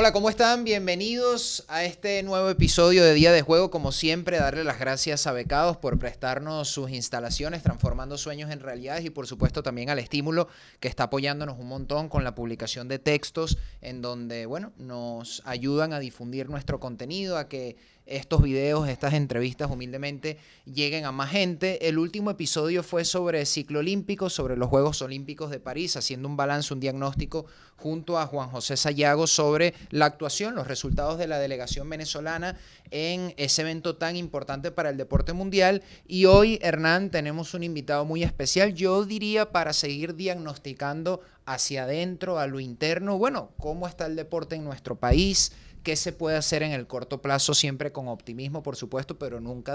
Hola, ¿cómo están? Bienvenidos a este nuevo episodio de Día de Juego. Como siempre, darle las gracias a Becados por prestarnos sus instalaciones, transformando sueños en realidades y por supuesto también al Estímulo, que está apoyándonos un montón con la publicación de textos en donde, bueno, nos ayudan a difundir nuestro contenido, a que estos videos, estas entrevistas humildemente lleguen a más gente. El último episodio fue sobre ciclo olímpico, sobre los Juegos Olímpicos de París, haciendo un balance, un diagnóstico junto a Juan José Sayago sobre la actuación, los resultados de la delegación venezolana en ese evento tan importante para el deporte mundial. Y hoy, Hernán, tenemos un invitado muy especial, yo diría, para seguir diagnosticando hacia adentro, a lo interno, bueno, cómo está el deporte en nuestro país, qué se puede hacer en el corto plazo, siempre con optimismo, por supuesto, pero nunca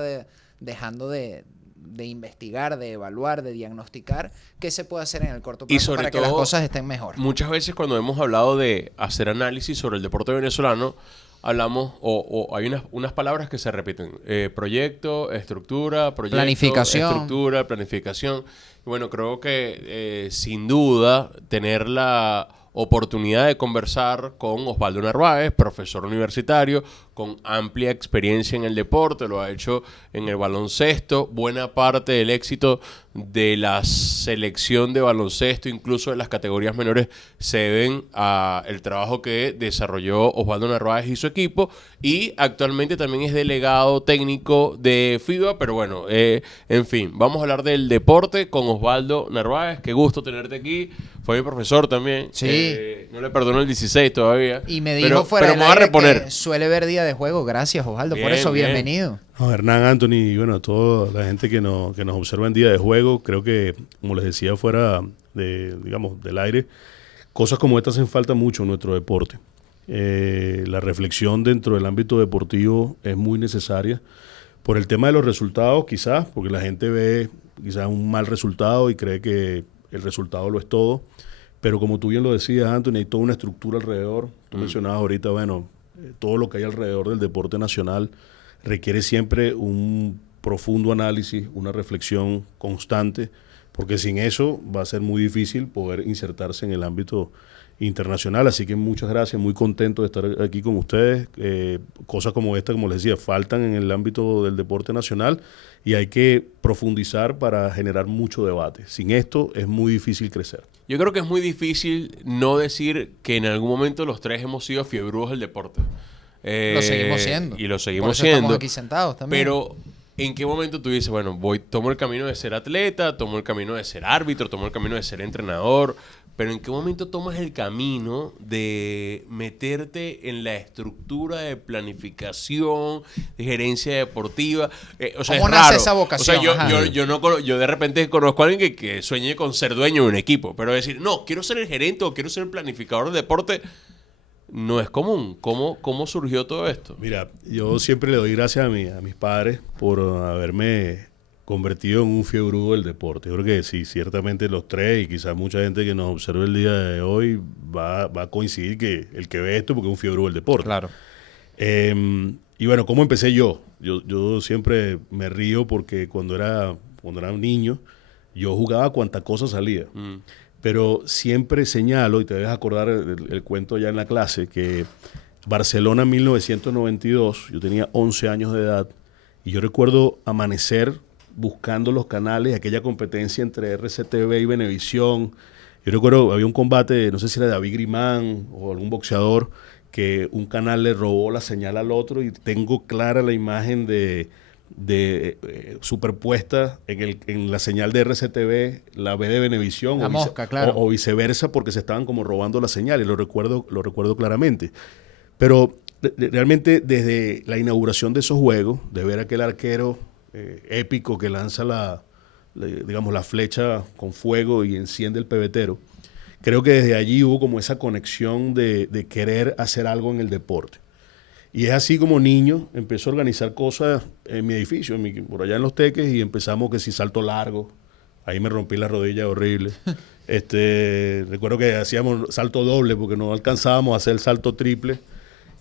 dejando de investigar, de evaluar, de diagnosticar qué se puede hacer en el corto plazo para que las cosas estén mejor. Muchas veces cuando hemos hablado de hacer análisis sobre el deporte venezolano, hablamos, o hay unas palabras que se repiten. Proyecto, estructura, planificación. Y bueno, creo que sin duda tener la oportunidad de conversar con Osvaldo Narváez, profesor universitario, con amplia experiencia en el deporte, lo ha hecho en el baloncesto. Buena parte del éxito de la selección de baloncesto, incluso de las categorías menores, se deben al trabajo que desarrolló Osvaldo Narváez y su equipo, y actualmente también es delegado técnico de FIBA, pero bueno, en fin, vamos a hablar del deporte con Osvaldo Narváez. Qué gusto tenerte aquí. Fue mi profesor también. Sí. No le perdono el 16 todavía. Y me dijo fuera del aire que suele ver Día de Juego. Gracias, Osvaldo, por eso bien. Bienvenido. No, Hernán, Anthony, y bueno, toda la gente que nos observa en Día de Juego, creo que, como les decía fuera del aire, cosas como estas hacen falta mucho en nuestro deporte. La reflexión dentro del ámbito deportivo es muy necesaria por el tema de los resultados, quizás, porque la gente ve quizás un mal resultado y cree que el resultado lo es todo. Pero como tú bien lo decías, Anthony, hay toda una estructura alrededor. Tú mencionabas ahorita, todo lo que hay alrededor del deporte nacional requiere siempre un profundo análisis, una reflexión constante, porque sin eso va a ser muy difícil poder insertarse en el ámbito internacional. Así que muchas gracias, muy contento de estar aquí con ustedes. Cosas como esta, como les decía, faltan en el ámbito del deporte nacional y hay que profundizar para generar mucho debate. Sin esto es muy difícil crecer. Yo creo que es muy difícil no decir que en algún momento los tres hemos sido fiebrudos del deporte. Lo seguimos siendo. Y lo seguimos Por eso siendo. Estamos aquí sentados también. Pero, ¿en qué momento tú dices, tomo el camino de ser atleta, tomo el camino de ser árbitro, tomo el camino de ser entrenador? Pero ¿en qué momento tomas el camino de meterte en la estructura de planificación, de gerencia deportiva? ¿Cómo nace esa vocación? Yo de repente conozco a alguien que sueñe con ser dueño de un equipo, pero decir, no, quiero ser el gerente o quiero ser el planificador del deporte, no es común. ¿Cómo surgió todo esto? Mira, yo siempre le doy gracias a mis padres por haberme convertido en un fiebrudo del deporte. Yo creo que sí, ciertamente los tres, y quizás mucha gente que nos observe el día de hoy va a coincidir que el que ve esto porque es un fiebrudo del deporte. Claro. Y bueno, ¿cómo empecé yo? Yo siempre me río porque cuando era un niño, yo jugaba cuanta cosa salía. Pero siempre señalo, y te debes acordar el cuento ya en la clase, que Barcelona 1992, yo tenía 11 años de edad, y yo recuerdo amanecer buscando los canales, aquella competencia entre RCTV y Venevisión. Yo recuerdo, había un combate, no sé si era David Grimán o algún boxeador, que un canal le robó la señal al otro, y tengo clara la imagen de superpuesta en la señal de RCTV, la B de Venevisión, la mosca, claro. o viceversa, porque se estaban como robando la señal, y lo recuerdo claramente. Pero realmente desde la inauguración de esos juegos, de ver aquel arquero épico que lanza la flecha con fuego y enciende el pebetero, creo que desde allí hubo como esa conexión de querer hacer algo en el deporte. Y es así como niño empezó a organizar cosas en mi edificio, por allá en Los Teques, y empezamos que si salto largo, ahí me rompí la rodilla horrible. Recuerdo que hacíamos salto doble porque no alcanzábamos a hacer el salto triple.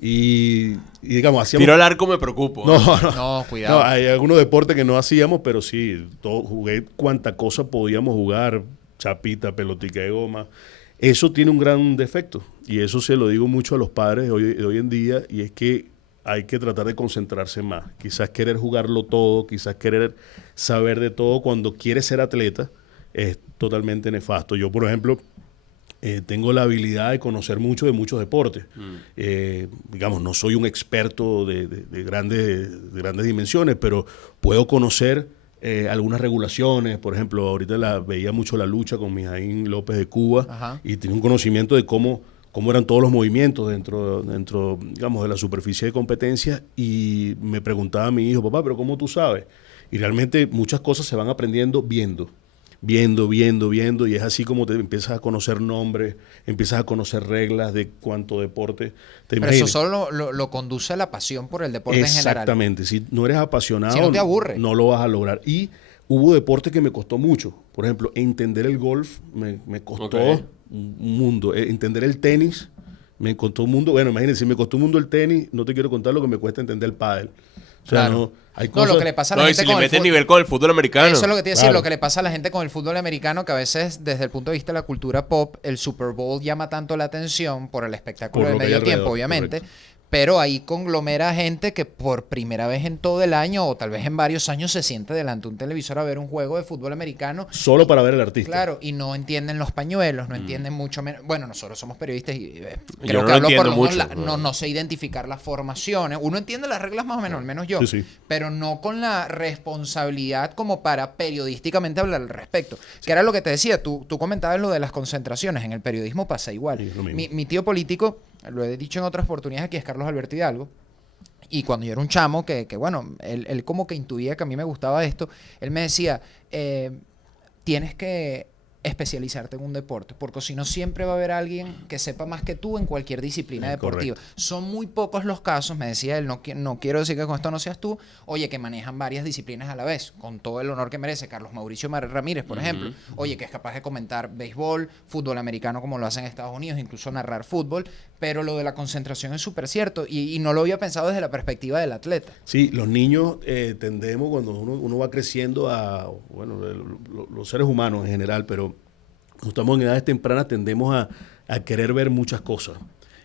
Y digamos, hacíamos... Tiro al arco me preocupo. No, cuidado. No, hay algunos deportes que no hacíamos, pero sí, jugué cuanta cosa podíamos jugar, chapita, pelotica de goma. Eso tiene un gran defecto, y eso se lo digo mucho a los padres de hoy en día, y es que hay que tratar de concentrarse más. Quizás querer jugarlo todo, quizás querer saber de todo cuando quieres ser atleta es totalmente nefasto. Yo, por ejemplo, tengo la habilidad de conocer mucho de muchos deportes. Digamos, no soy un experto de grandes dimensiones, pero puedo conocer algunas regulaciones. Por ejemplo, ahorita veía mucho la lucha con Mijaín López de Cuba. Ajá. Y tenía un conocimiento de cómo eran todos los movimientos dentro, digamos, de la superficie de competencia, y me preguntaba a mi hijo, papá, ¿pero cómo tú sabes? Y realmente muchas cosas se van aprendiendo viendo, y es así como te empiezas a conocer nombres, empiezas a conocer reglas de cuánto deporte te Pero imagines. eso solo lo conduce a la pasión por el deporte en general. Exactamente, si no eres apasionado, Si no te aburre. no lo vas a lograr. Y hubo deporte que me costó mucho. Por ejemplo, entender el golf me costó un mundo. Entender el tenis me costó un mundo. Bueno, imagínense, si me costó un mundo el tenis, no te quiero contar lo que me cuesta entender el pádel. O sea, Claro. no, hay No, cosas... lo que le pasa a la No, y gente si le con el metes fútbol. nivel con el fútbol americano. Eso es lo que te iba a decir, Claro. lo que le pasa a la gente con el fútbol americano, que a veces desde el punto de vista de la cultura pop, el Super Bowl llama tanto la atención por el espectáculo Por del lo que hay medio tiempo, alrededor, obviamente, correcto. pero ahí conglomera gente que por primera vez en todo el año, o tal vez en varios años, se siente delante de un televisor a ver un juego de fútbol americano. Solo para ver el artista. Claro, y no entienden los pañuelos, no entienden mucho menos. Bueno, nosotros somos periodistas y Yo creo no que lo hablo por entiendo los dos, mucho, no, no. no sé identificar las formaciones. Uno entiende las reglas más o menos, al menos yo, Sí, sí. pero no con la responsabilidad como para periodísticamente hablar al respecto. Que era lo que te decía, tú comentabas lo de las concentraciones, en el periodismo pasa igual. Sí, es lo mismo. Mi tío político, lo he dicho en otras oportunidades aquí, es Carlos Alberto Hidalgo. Y cuando yo era un chamo, que bueno, él como que intuía que a mí me gustaba esto, él me decía, tienes que especializarte en un deporte, porque si no siempre va a haber alguien que sepa más que tú en cualquier disciplina deportiva. Correcto. Son muy pocos los casos, me decía él, no quiero decir que con esto no seas tú, oye, que manejan varias disciplinas a la vez, con todo el honor que merece Carlos Mauricio Ramírez, por ejemplo, oye, que es capaz de comentar béisbol, fútbol americano como lo hacen en Estados Unidos, incluso narrar fútbol, pero lo de la concentración es súper cierto y no lo había pensado desde la perspectiva del atleta. Sí, los niños tendemos cuando uno va creciendo bueno, los seres humanos en general, pero cuando estamos en edades tempranas tendemos a querer ver muchas cosas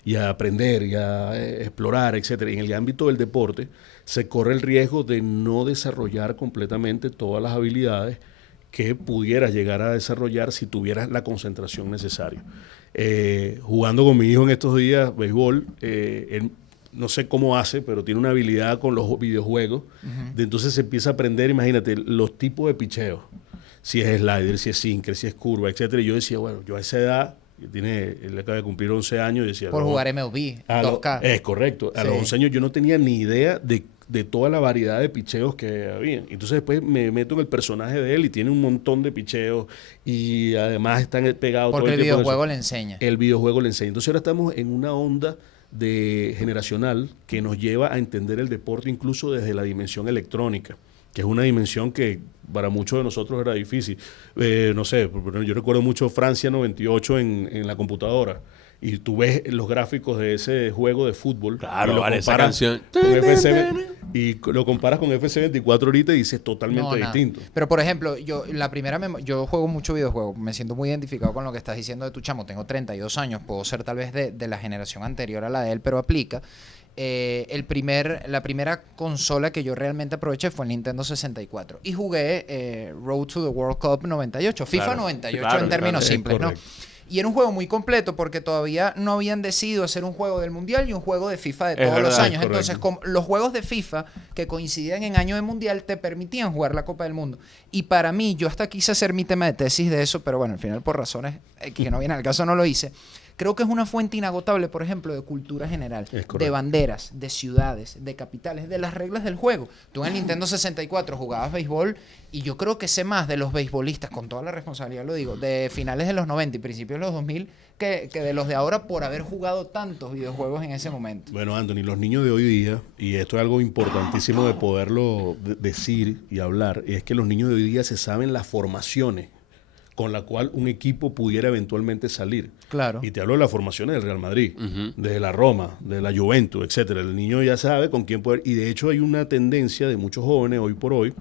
y a aprender y a explorar, etcétera. Y en el ámbito del deporte se corre el riesgo de no desarrollar completamente todas las habilidades que pudieras llegar a desarrollar si tuvieras la concentración necesaria. Jugando con mi hijo en estos días, béisbol, él no sé cómo hace, pero tiene una habilidad con los videojuegos. Entonces se empieza a aprender, imagínate, los tipos de picheos. Si es slider, si es sinker, si es curva, etcétera. Y yo decía, bueno, yo a esa edad, él acaba de cumplir 11 años, y decía... Por no, jugar MLB, a 2K. Es correcto. A Sí. los 11 años yo no tenía ni idea de toda la variedad de picheos que había. Entonces después me meto en el personaje de él y tiene un montón de picheos y además están pegados todo Porque el el tiempo de videojuego eso. le enseña. El videojuego le enseña. Entonces ahora estamos en una onda generacional que nos lleva a entender el deporte incluso desde la dimensión electrónica, que es una dimensión que para muchos de nosotros era difícil. No sé, yo recuerdo mucho Francia 98 en la computadora. Y tú ves los gráficos de ese juego de fútbol. Claro, y lo vale, esa comparas canción. con FC, y lo comparas con FC24 ahorita y dices totalmente Nada. distinto. Pero por ejemplo, yo yo juego mucho videojuegos, me siento muy identificado con lo que estás diciendo de tu chamo. Tengo 32 años, puedo ser tal vez de la generación anterior a la de él, pero aplica. La primera consola que yo realmente aproveché fue el Nintendo 64 y jugué Road to the World Cup 98, FIFA Claro, 98 claro, en términos claro. simples, ¿no? Correcto. Y era un juego muy completo porque todavía no habían decidido hacer un juego del Mundial y un juego de FIFA de Es todos los verdad, años. es Entonces, los juegos de FIFA que coincidían en año de Mundial te permitían jugar la Copa del Mundo. Y para mí, yo hasta quise hacer mi tema de tesis de eso, pero bueno, al final por razones que no vienen al caso no lo hice. Creo que es una fuente inagotable, por ejemplo, de cultura general, Es correcto. de banderas, de ciudades, de capitales, de las reglas del juego. Tú en el Nintendo 64 jugabas béisbol y yo creo que sé más de los beisbolistas, con toda la responsabilidad lo digo, de finales de los 90 y principios de los 2000 que de los de ahora por haber jugado tantos videojuegos en ese momento. Bueno, Anthony, los niños de hoy día, y esto es algo importantísimo de poderlo decir y hablar, es que los niños de hoy día se saben las formaciones con la cual un equipo pudiera eventualmente salir. Claro. Y te hablo de las formaciones del Real Madrid, de la Roma, de la Juventus, etcétera. El niño ya sabe con quién poder. Y de hecho hay una tendencia de muchos jóvenes hoy por hoy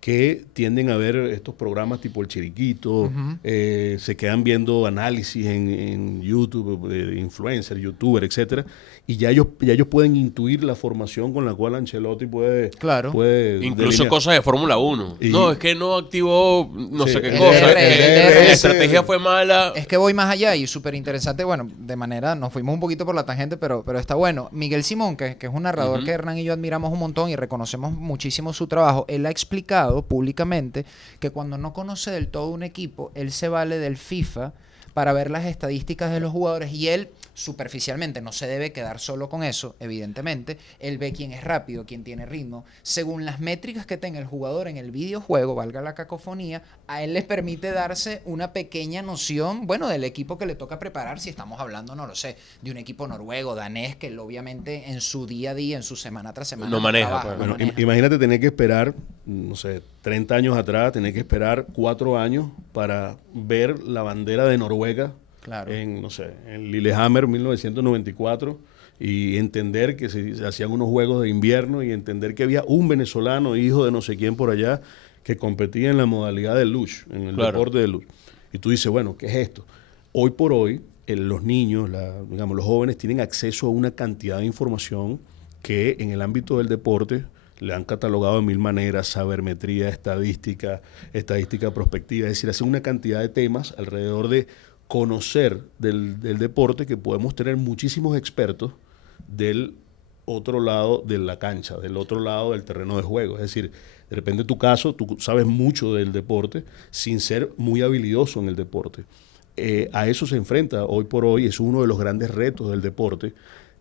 que tienden a ver estos programas tipo El Chiriquito, se quedan viendo análisis en YouTube, de influencer, youtuber, etcétera, y ya ellos pueden intuir la formación con la cual Ancelotti puede Incluso delinear. cosas de Fórmula 1. No, es que no activó no Sí, sé qué el cosa. DR, que el DR. la estrategia fue mala. Es que voy más allá y súper interesante, bueno, de manera, nos fuimos un poquito por la tangente, pero está bueno. Miguel Simón, que es un narrador que Hernán y yo admiramos un montón y reconocemos muchísimo su trabajo, él ha explicado públicamente que cuando no conoce del todo un equipo, él se vale del FIFA para ver las estadísticas de los jugadores y él superficialmente no se debe quedar solo con eso, evidentemente. Él ve quién es rápido, quién tiene ritmo. Según las métricas que tenga el jugador en el videojuego, valga la cacofonía, a él les permite darse una pequeña noción, bueno, del equipo que le toca preparar, si estamos hablando, no lo sé, de un equipo noruego, danés, que él obviamente en su día a día, en su semana tras semana, No maneja, trabaja, pues. no Bueno, maneja. imagínate tener que esperar, no sé, 30 años atrás, tener que esperar 4 años para ver la bandera de Noruega Claro. en, no sé, en Lillehammer 1994 y entender que se hacían unos juegos de invierno y entender que había un venezolano, hijo de no sé quién por allá, que competía en la modalidad de luge, en el Claro. deporte de luge. Y tú dices, bueno, ¿qué es esto? Hoy por hoy, los niños, digamos, los jóvenes tienen acceso a una cantidad de información que en el ámbito del deporte le han catalogado de mil maneras: sabermetría, estadística prospectiva, es decir, hacen una cantidad de temas alrededor de conocer del deporte, que podemos tener muchísimos expertos del otro lado de la cancha, del otro lado del terreno de juego. Es decir, de repente tu caso, tú sabes mucho del deporte sin ser muy habilidoso en el deporte. A eso se enfrenta hoy por hoy, es uno de los grandes retos del deporte,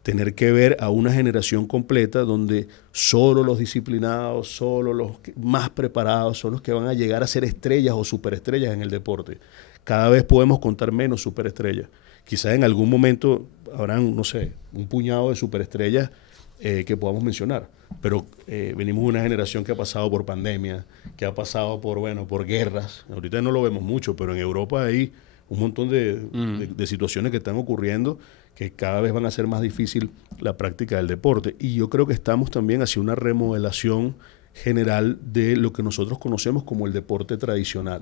tener que ver a una generación completa donde solo los disciplinados, solo los más preparados son los que van a llegar a ser estrellas o superestrellas en el deporte. Cada vez podemos contar menos superestrellas. Quizás en algún momento habrán, no sé, un puñado de superestrellas que podamos mencionar, pero venimos de una generación que ha pasado por pandemia, que ha pasado por guerras. Ahorita no lo vemos mucho, pero en Europa hay un montón de situaciones que están ocurriendo que cada vez van a hacer más difícil la práctica del deporte. Y yo creo que estamos también hacia una remodelación general de lo que nosotros conocemos como el deporte tradicional.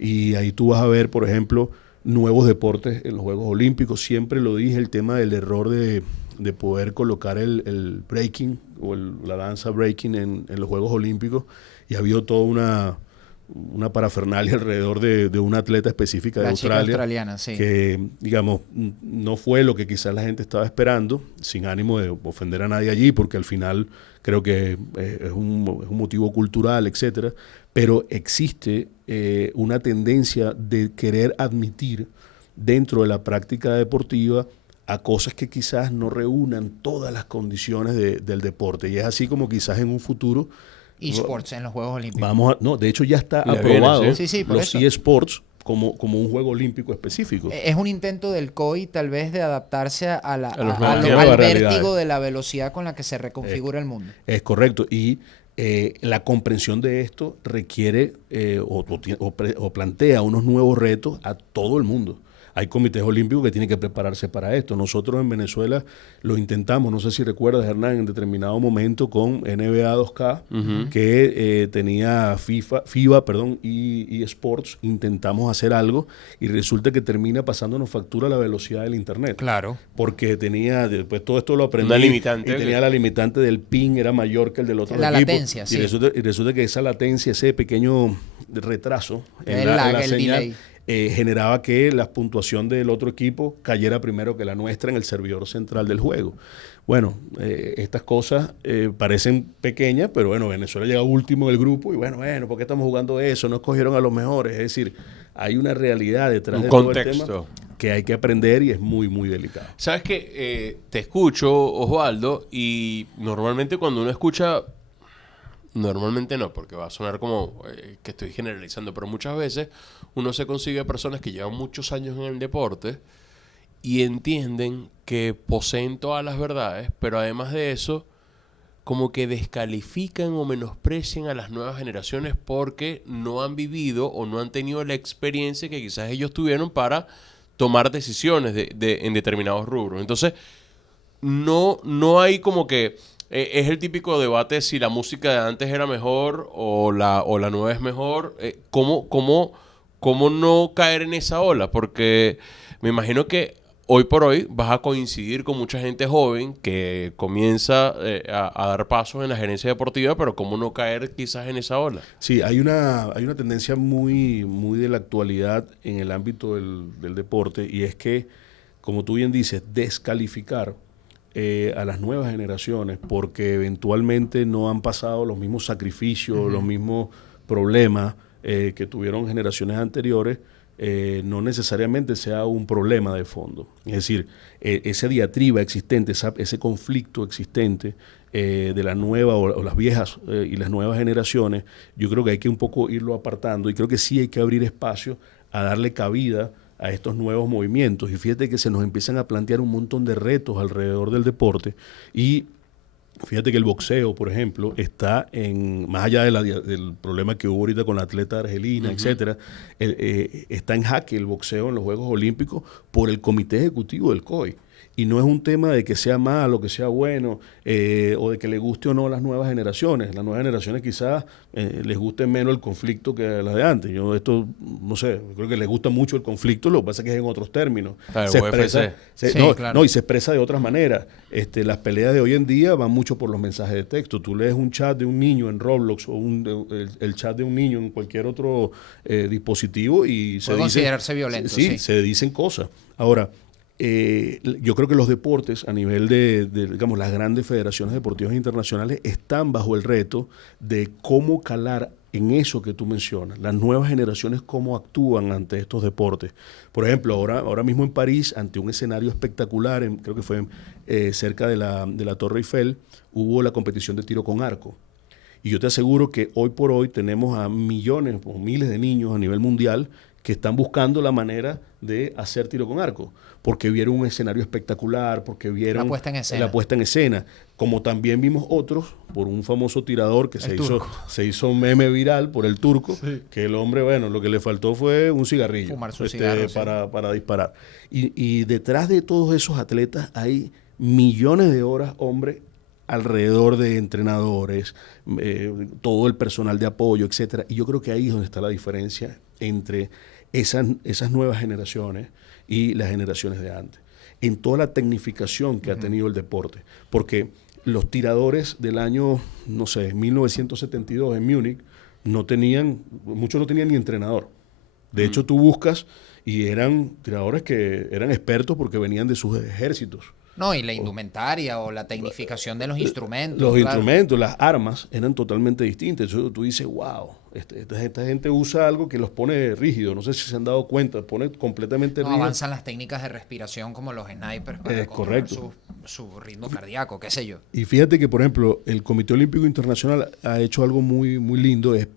Y ahí tú vas a ver, por ejemplo, nuevos deportes en los Juegos Olímpicos. Siempre lo dije, el tema del error de poder colocar el breaking o la danza breaking en los Juegos Olímpicos, y ha habido toda una parafernalia alrededor de una atleta específica de La chica Australia, australiana, sí. que, digamos, no fue lo que quizás la gente estaba esperando, sin ánimo de ofender a nadie allí, porque al final creo que es un motivo cultural, etcétera, pero existe una tendencia de querer admitir dentro de la práctica deportiva a cosas que quizás no reúnan todas las condiciones del deporte, y es así como quizás en un futuro eSports en los Juegos Olímpicos. no, de hecho ya está Ya aprobado viene, sí. Sí, por los eso. eSports como un juego olímpico específico. Es un intento del COI tal vez de adaptarse A los nuevos al tiempos. vértigo Realidades. de la velocidad con la que se reconfigura el mundo. Es correcto. Y la comprensión de esto requiere o plantea unos nuevos retos a todo el mundo. Hay comités olímpicos que tienen que prepararse para esto. Nosotros en Venezuela lo intentamos, no sé si recuerdas, Hernán, en determinado momento con NBA 2K, que tenía FIBA y eSports. Intentamos hacer algo y resulta que termina pasándonos factura la velocidad del internet. Claro. Porque tenía, después todo esto lo aprendí. Una limitante. Y tenía la limitante del ping, era mayor que el del otro La equipo. latencia, sí. Y resulta que esa latencia, ese pequeño retraso El lag, el delay. generaba que la puntuación del otro equipo cayera primero que la nuestra en el servidor central del juego. Bueno, estas cosas parecen pequeñas, pero bueno, Venezuela llega último en el grupo y bueno, ¿por qué estamos jugando eso? No escogieron a los mejores. Es decir, hay una realidad detrás Un de contexto. todo el tema que hay que aprender y es muy, muy delicado. Sabes que te escucho, Osvaldo, y normalmente cuando uno escucha, normalmente no, porque va a sonar como que estoy generalizando, pero muchas veces uno se consigue personas que llevan muchos años en el deporte y entienden que poseen todas las verdades, pero además de eso, como que descalifican o menosprecian a las nuevas generaciones porque no han vivido o no han tenido la experiencia que quizás ellos tuvieron para tomar decisiones en determinados rubros. Entonces, no hay como que es el típico debate si la música de antes era mejor o la nueva es mejor. ¿Cómo no caer en esa ola? Porque me imagino que hoy por hoy vas a coincidir con mucha gente joven que comienza a dar pasos en la gerencia deportiva, pero ¿cómo no caer quizás en esa ola? Sí, hay una tendencia muy, muy de la actualidad en el ámbito del deporte, y es que, como tú bien dices, descalificar a las nuevas generaciones porque eventualmente no han pasado los mismos sacrificios, los mismos problemas que tuvieron generaciones anteriores. No necesariamente sea un problema de fondo. Es decir, esa diatriba existente, ese conflicto existente de la nueva o las viejas y las nuevas generaciones, yo creo que hay que un poco irlo apartando, y creo que sí hay que abrir espacio a darle cabida a estos nuevos movimientos. Y fíjate que se nos empiezan a plantear un montón de retos alrededor del deporte, y fíjate que el boxeo, por ejemplo, está más allá del problema que hubo ahorita con la atleta argelina, etcétera, está en jaque el boxeo en los Juegos Olímpicos por el comité ejecutivo del COI. Y no es un tema de que sea malo, que sea bueno, o de que le guste o no a las nuevas generaciones. Las nuevas generaciones quizás les guste menos el conflicto que a las de antes. Yo esto, no sé, creo que les gusta mucho el conflicto, lo que pasa es que es en otros términos. Se expresa, y se expresa de otras maneras. Las peleas de hoy en día van mucho por los mensajes de texto. Tú lees un chat de un niño en Roblox o el chat de un niño en cualquier otro dispositivo y puede considerarse violento. Sí, se dicen cosas. Ahora, yo creo que los deportes a nivel digamos, las grandes federaciones deportivas internacionales están bajo el reto de cómo calar en eso que tú mencionas, las nuevas generaciones cómo actúan ante estos deportes. Por ejemplo, ahora mismo en París, ante un escenario espectacular, creo que fue cerca de la Torre Eiffel, hubo la competición de tiro con arco. Y yo te aseguro que hoy por hoy tenemos a millones o miles de niños a nivel mundial que están buscando la manera de hacer tiro con arco, porque vieron un escenario espectacular, porque vieron la puesta en escena, como también vimos otros, por un famoso tirador que se hizo un meme viral por el turco, que el hombre, bueno, lo que le faltó fue un cigarrillo, fumar su cigarro, para disparar. Y detrás de todos esos atletas hay millones de horas, hombre, alrededor de entrenadores, todo el personal de apoyo, etcétera. Y yo creo que ahí es donde está la diferencia entre esas nuevas generaciones y las generaciones de antes, en toda la tecnificación que ha tenido el deporte. Porque los tiradores del año, no sé, 1972 en Múnich, muchos no tenían ni entrenador. De hecho, tú buscas y eran tiradores que eran expertos porque venían de sus ejércitos. No, y la indumentaria o la tecnificación de los instrumentos. Los instrumentos, las armas eran totalmente distintas. Entonces tú dices, wow, esta gente usa algo que los pone rígidos. No sé si se han dado cuenta, pone completamente rígidos. Avanzan las técnicas de respiración como los snipers para controlar su ritmo cardíaco, qué sé yo. Y fíjate que, por ejemplo, el Comité Olímpico Internacional ha hecho algo muy, muy lindo, es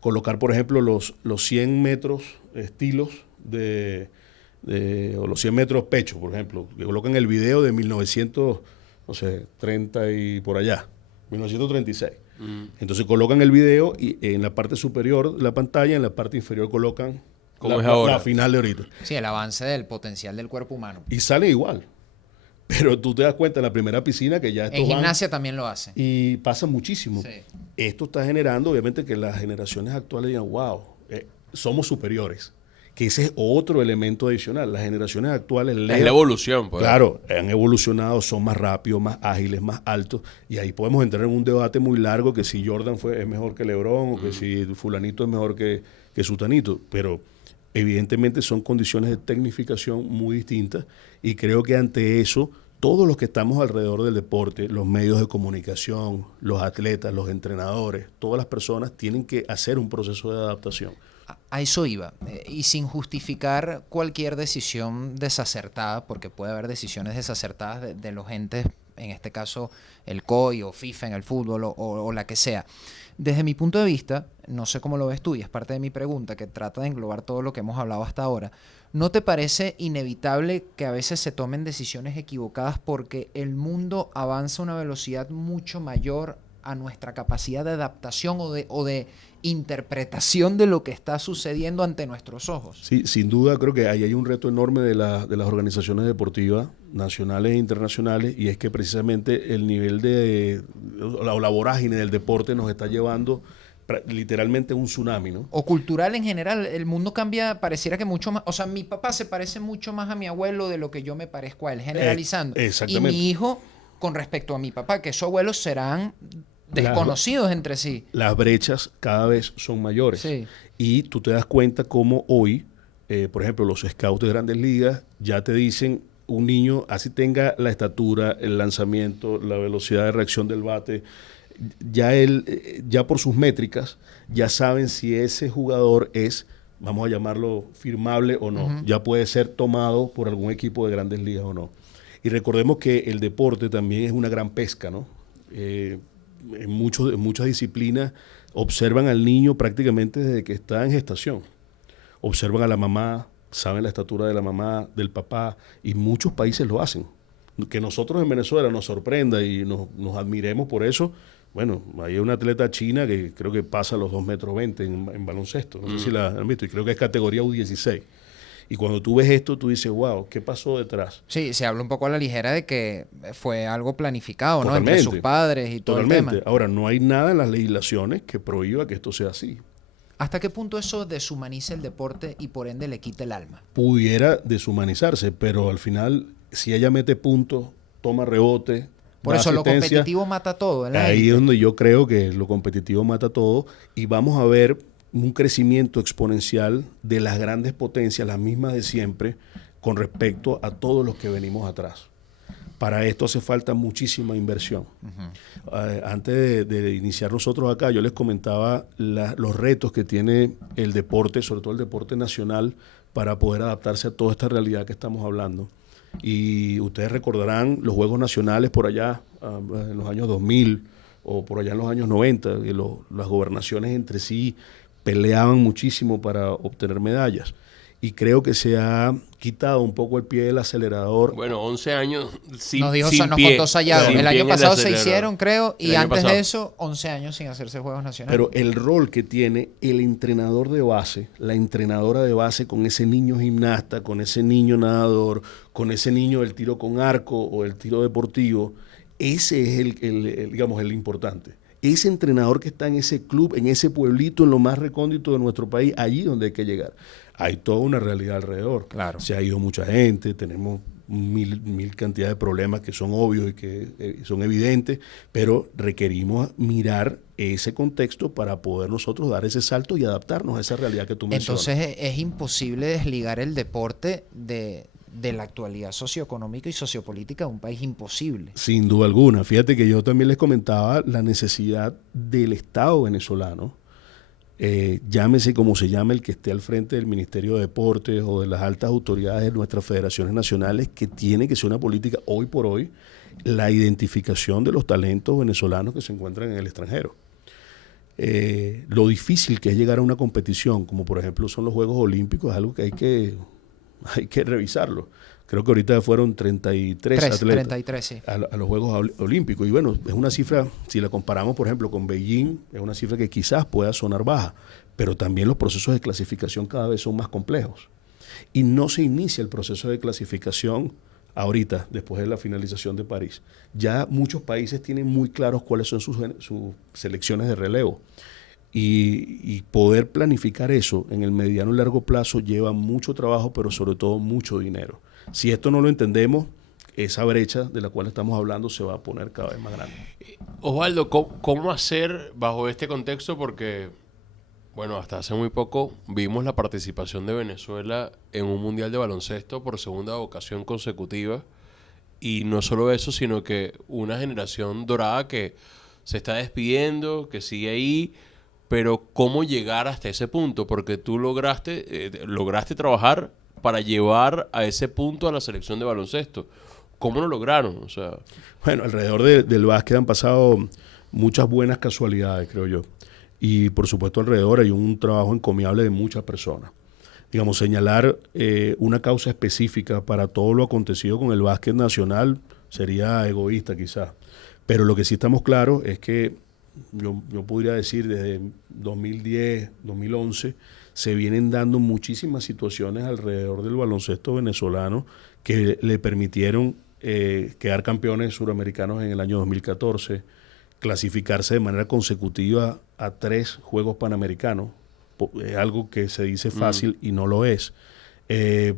colocar, por ejemplo, los 100 metros estilos o los 100 metros pecho, por ejemplo, que colocan el video de 1930 y por allá, 1936. Entonces colocan el video y en la parte superior de la pantalla, en la parte inferior colocan la final de ahorita. Sí, el avance del potencial del cuerpo humano. Y sale igual. Pero tú te das cuenta en la primera piscina que ya en gimnasia también lo hace. Y pasa muchísimo. Sí. Esto está generando, obviamente, que las generaciones actuales digan, wow, somos superiores. Que ese es otro elemento adicional. Las generaciones actuales... Es la evolución, pues. Claro, han evolucionado, son más rápidos, más ágiles, más altos. Y ahí podemos entrar en un debate muy largo que si Jordan es mejor que LeBron o que si fulanito es mejor que sutanito. Pero evidentemente son condiciones de tecnificación muy distintas. Y creo que ante eso, todos los que estamos alrededor del deporte, los medios de comunicación, los atletas, los entrenadores, todas las personas tienen que hacer un proceso de adaptación. A eso iba, y sin justificar cualquier decisión desacertada, porque puede haber decisiones desacertadas de los entes, en este caso el COI o FIFA en el fútbol o la que sea. Desde mi punto de vista, no sé cómo lo ves tú, y es parte de mi pregunta que trata de englobar todo lo que hemos hablado hasta ahora, ¿no te parece inevitable que a veces se tomen decisiones equivocadas porque el mundo avanza a una velocidad mucho mayor a nuestra capacidad de adaptación o de interpretación de lo que está sucediendo ante nuestros ojos. Sí, sin duda creo que ahí hay un reto enorme de las organizaciones deportivas nacionales e internacionales, y es que precisamente el nivel de la vorágine del deporte nos está llevando literalmente un tsunami, ¿no? O cultural en general, el mundo cambia, pareciera que mucho más, o sea, mi papá se parece mucho más a mi abuelo de lo que yo me parezco a él, generalizando. Exactamente. Y mi hijo, con respecto a mi papá, que sus abuelos serán desconocidos entre sí. Las brechas cada vez son mayores. Sí. Y tú te das cuenta cómo hoy, por ejemplo, los scouts de Grandes Ligas ya te dicen, un niño, así tenga la estatura, el lanzamiento, la velocidad de reacción del bate, ya por sus métricas, ya saben si ese jugador es, vamos a llamarlo, firmable o no. Ya puede ser tomado por algún equipo de Grandes Ligas o no. Y recordemos que el deporte también es una gran pesca, ¿no? En muchas disciplinas observan al niño prácticamente desde que está en gestación. Observan a la mamá, saben la estatura de la mamá, del papá, y muchos países lo hacen. Que nosotros en Venezuela nos sorprenda y nos admiremos por eso. Bueno, hay una atleta china que creo que pasa los 2,20 m en baloncesto. No sé si la han visto, y creo que es categoría U16. Y cuando tú ves esto, tú dices, wow, ¿qué pasó detrás? Sí, se habla un poco a la ligera de que fue algo planificado, Totalmente, ¿no? Entre sus padres y todo el tema. Ahora, no hay nada en las legislaciones que prohíba que esto sea así. ¿Hasta qué punto eso deshumaniza el deporte y por ende le quita el alma? Pudiera deshumanizarse, pero al final, si ella mete puntos, toma rebote, por eso lo competitivo mata todo. Ahí es donde yo creo que lo competitivo mata todo, y vamos a ver un crecimiento exponencial de las grandes potencias, las mismas de siempre, con respecto a todos los que venimos atrás. Para esto hace falta muchísima inversión. Antes de iniciar nosotros acá, yo les comentaba los retos que tiene el deporte, sobre todo el deporte nacional, para poder adaptarse a toda esta realidad que estamos hablando. Y ustedes recordarán los Juegos Nacionales por allá, en los años 2000 o por allá en los años 90, que las gobernaciones entre sí peleaban muchísimo para obtener medallas. Y creo que se ha quitado un poco el pie del acelerador. Bueno, 11 años sin nos pie. contó Sayago. El año pasado se hicieron, creo, y antes pasado de eso, 11 años sin hacerse Juegos Nacionales. Pero el rol que tiene el entrenador de base, la entrenadora de base con ese niño gimnasta, con ese niño nadador, con ese niño del tiro con arco o el tiro deportivo, ese es el importante. Ese entrenador que está en ese club, en ese pueblito, en lo más recóndito de nuestro país, allí donde hay que llegar. Hay toda una realidad alrededor. Claro. Se ha ido mucha gente, tenemos mil cantidad de problemas que son obvios y que son evidentes, pero requerimos mirar ese contexto para poder nosotros dar ese salto y adaptarnos a esa realidad que tú mencionas. Entonces es imposible desligar el deporte de la actualidad socioeconómica y sociopolítica de un país, imposible. Sin duda alguna. Fíjate que yo también les comentaba la necesidad del Estado venezolano, llámese como se llame el que esté al frente del Ministerio de Deportes o de las altas autoridades de nuestras federaciones nacionales, que tiene que ser una política hoy por hoy, la identificación de los talentos venezolanos que se encuentran en el extranjero. Lo difícil que es llegar a una competición, como por ejemplo son los Juegos Olímpicos, es algo que hay que revisarlo. Creo que ahorita fueron 33 atletas 33, sí. a los Juegos Olímpicos. Y bueno, es una cifra, si la comparamos, por ejemplo, con Beijing, es una cifra que quizás pueda sonar baja, pero también los procesos de clasificación cada vez son más complejos. Y no se inicia el proceso de clasificación ahorita, después de la finalización de París. Ya muchos países tienen muy claros cuáles son sus selecciones de relevo. Y poder planificar eso en el mediano y largo plazo lleva mucho trabajo, pero sobre todo mucho dinero. Si esto no lo entendemos, esa brecha de la cual estamos hablando se va a poner cada vez más grande. Osvaldo, ¿cómo hacer bajo este contexto? Porque, bueno, hasta hace muy poco vimos la participación de Venezuela en un mundial de baloncesto por segunda ocasión consecutiva. Y no solo eso, sino que una generación dorada que se está despidiendo, que sigue ahí. Pero ¿cómo llegar hasta ese punto? Porque tú lograste trabajar para llevar a ese punto a la selección de baloncesto. ¿Cómo lo lograron? O sea, bueno, alrededor del básquet han pasado muchas buenas casualidades, creo yo. Y por supuesto alrededor hay un trabajo encomiable de muchas personas. Digamos, señalar una causa específica para todo lo acontecido con el básquet nacional sería egoísta quizás. Pero lo que sí estamos claros es que yo podría decir desde 2010, 2011, se vienen dando muchísimas situaciones alrededor del baloncesto venezolano que le permitieron quedar campeones suramericanos en el año 2014, clasificarse de manera consecutiva a 3 Juegos Panamericanos, es algo que se dice fácil y no lo es.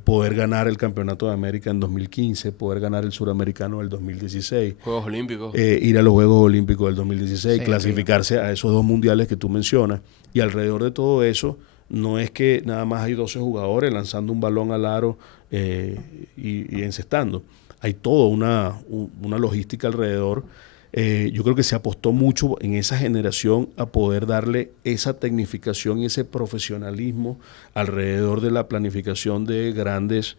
Poder ganar el Campeonato de América en 2015, poder ganar el Suramericano del 2016. Juegos Olímpicos. Ir a los Juegos Olímpicos del 2016, Sí, clasificarse a esos 2 mundiales que tú mencionas. Y alrededor de todo eso, no es que nada más hay 12 jugadores lanzando un balón al aro y encestando. Hay toda una logística alrededor. Yo creo que se apostó mucho en esa generación a poder darle esa tecnificación y ese profesionalismo alrededor de la planificación de grandes,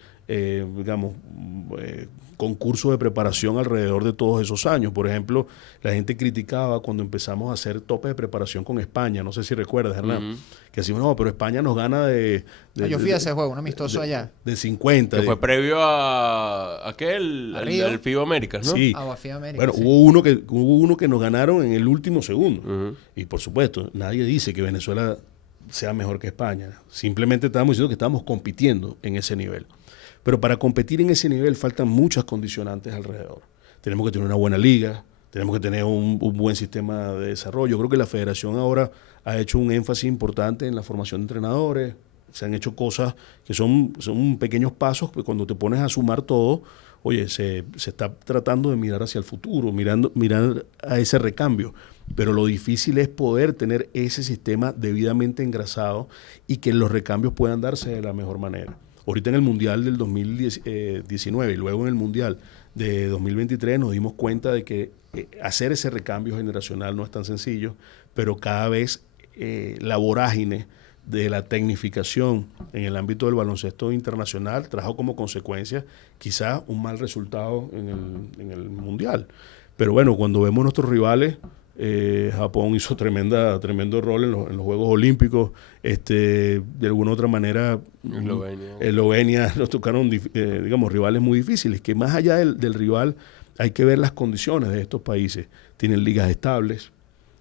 concursos de preparación alrededor de todos esos años. Por ejemplo, la gente criticaba cuando empezamos a hacer tope de preparación con España, no sé si recuerdas, Hernán, que decimos, no, pero España nos gana yo fui a ese juego, un amistoso allá. de 50. Que fue previo a aquel, al FIBA Américas, ¿no? Sí. FIBA América, Bueno, sí. hubo uno que nos ganaron en el último segundo. Y por supuesto, nadie dice que Venezuela sea mejor que España. Simplemente estamos diciendo que estamos compitiendo en ese nivel. Pero para competir en ese nivel faltan muchas condicionantes alrededor. Tenemos que tener una buena liga, tenemos que tener un buen sistema de desarrollo. Creo que la federación ahora ha hecho un énfasis importante en la formación de entrenadores. Se han hecho cosas que son pequeños pasos, que cuando te pones a sumar todo, oye, se está tratando de mirar hacia el futuro, mirar a ese recambio. Pero lo difícil es poder tener ese sistema debidamente engrasado y que los recambios puedan darse de la mejor manera. Ahorita en el Mundial del 2019 y luego en el Mundial de 2023 nos dimos cuenta de que hacer ese recambio generacional no es tan sencillo, pero cada vez la vorágine de la tecnificación en el ámbito del baloncesto internacional trajo como consecuencia quizás un mal resultado en el Mundial. Pero bueno, cuando vemos nuestros rivales, Japón hizo tremendo rol en los Juegos Olímpicos. De alguna u otra manera, Eslovenia nos tocaron, rivales muy difíciles, que más allá del rival hay que ver las condiciones de estos países. Tienen ligas estables,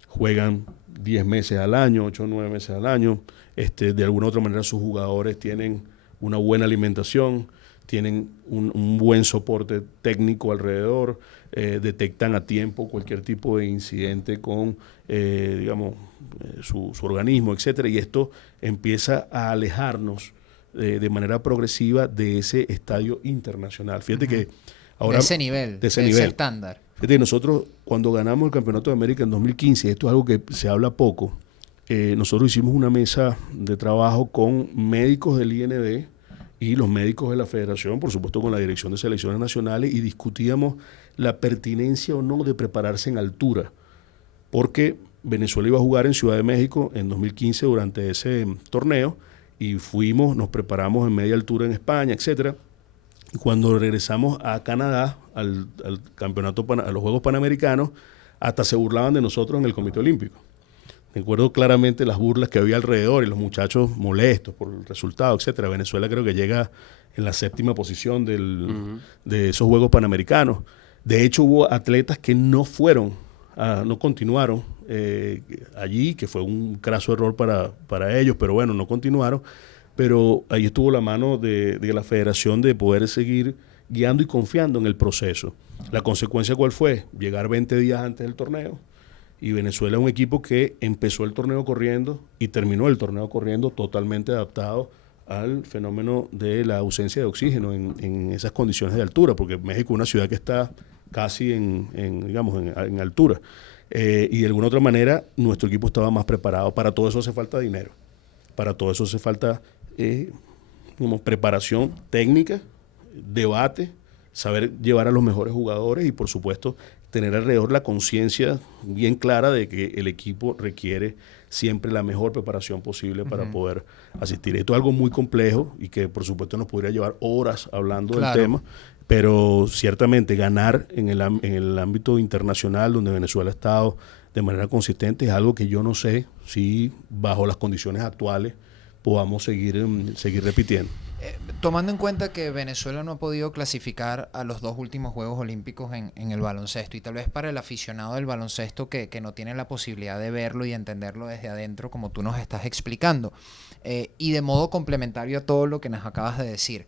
juegan 10 meses al año, 8 o 9 meses al año. De alguna u otra manera sus jugadores tienen una buena alimentación, tienen un buen soporte técnico alrededor, detectan a tiempo cualquier tipo de incidente con su organismo, etcétera, y esto empieza a alejarnos de manera progresiva de ese estadio internacional. Fíjate que ahora... De ese nivel, de ese estándar. Fíjate, nosotros cuando ganamos el Campeonato de América en 2015, esto es algo que se habla poco, nosotros hicimos una mesa de trabajo con médicos del INB y los médicos de la federación, por supuesto con la Dirección de Selecciones Nacionales, y discutíamos la pertinencia o no de prepararse en altura, porque Venezuela iba a jugar en Ciudad de México en 2015 durante ese torneo, y nos preparamos en media altura en España, etcétera. Y cuando regresamos a Canadá, a los Juegos Panamericanos, hasta se burlaban de nosotros en el Comité Olímpico. Recuerdo claramente las burlas que había alrededor y los muchachos molestos por el resultado, etcétera. Venezuela creo que llega en la 7ª posición de esos Juegos Panamericanos. De hecho, hubo atletas que no continuaron allí, que fue un craso error para ellos, pero bueno, no continuaron. Pero ahí estuvo la mano de la federación de poder seguir guiando y confiando en el proceso. La consecuencia, ¿cuál fue? Llegar 20 días antes del torneo. Y Venezuela es un equipo que empezó el torneo corriendo y terminó el torneo corriendo totalmente adaptado al fenómeno de la ausencia de oxígeno en esas condiciones de altura, porque México es una ciudad que está casi en altura. Y de alguna otra manera nuestro equipo estaba más preparado. Para todo eso hace falta dinero. Para todo eso hace falta preparación técnica, debate, saber llevar a los mejores jugadores y por supuesto tener alrededor la conciencia bien clara de que el equipo requiere siempre la mejor preparación posible para poder asistir. Esto es algo muy complejo y que por supuesto nos podría llevar horas hablando del tema, pero ciertamente ganar en el ámbito internacional donde Venezuela ha estado de manera consistente es algo que yo no sé si bajo las condiciones actuales podamos seguir repitiendo. Tomando en cuenta que Venezuela no ha podido clasificar a los 2 últimos Juegos Olímpicos en el baloncesto, y tal vez para el aficionado del baloncesto que no tiene la posibilidad de verlo y entenderlo desde adentro, como tú nos estás explicando, y de modo complementario a todo lo que nos acabas de decir,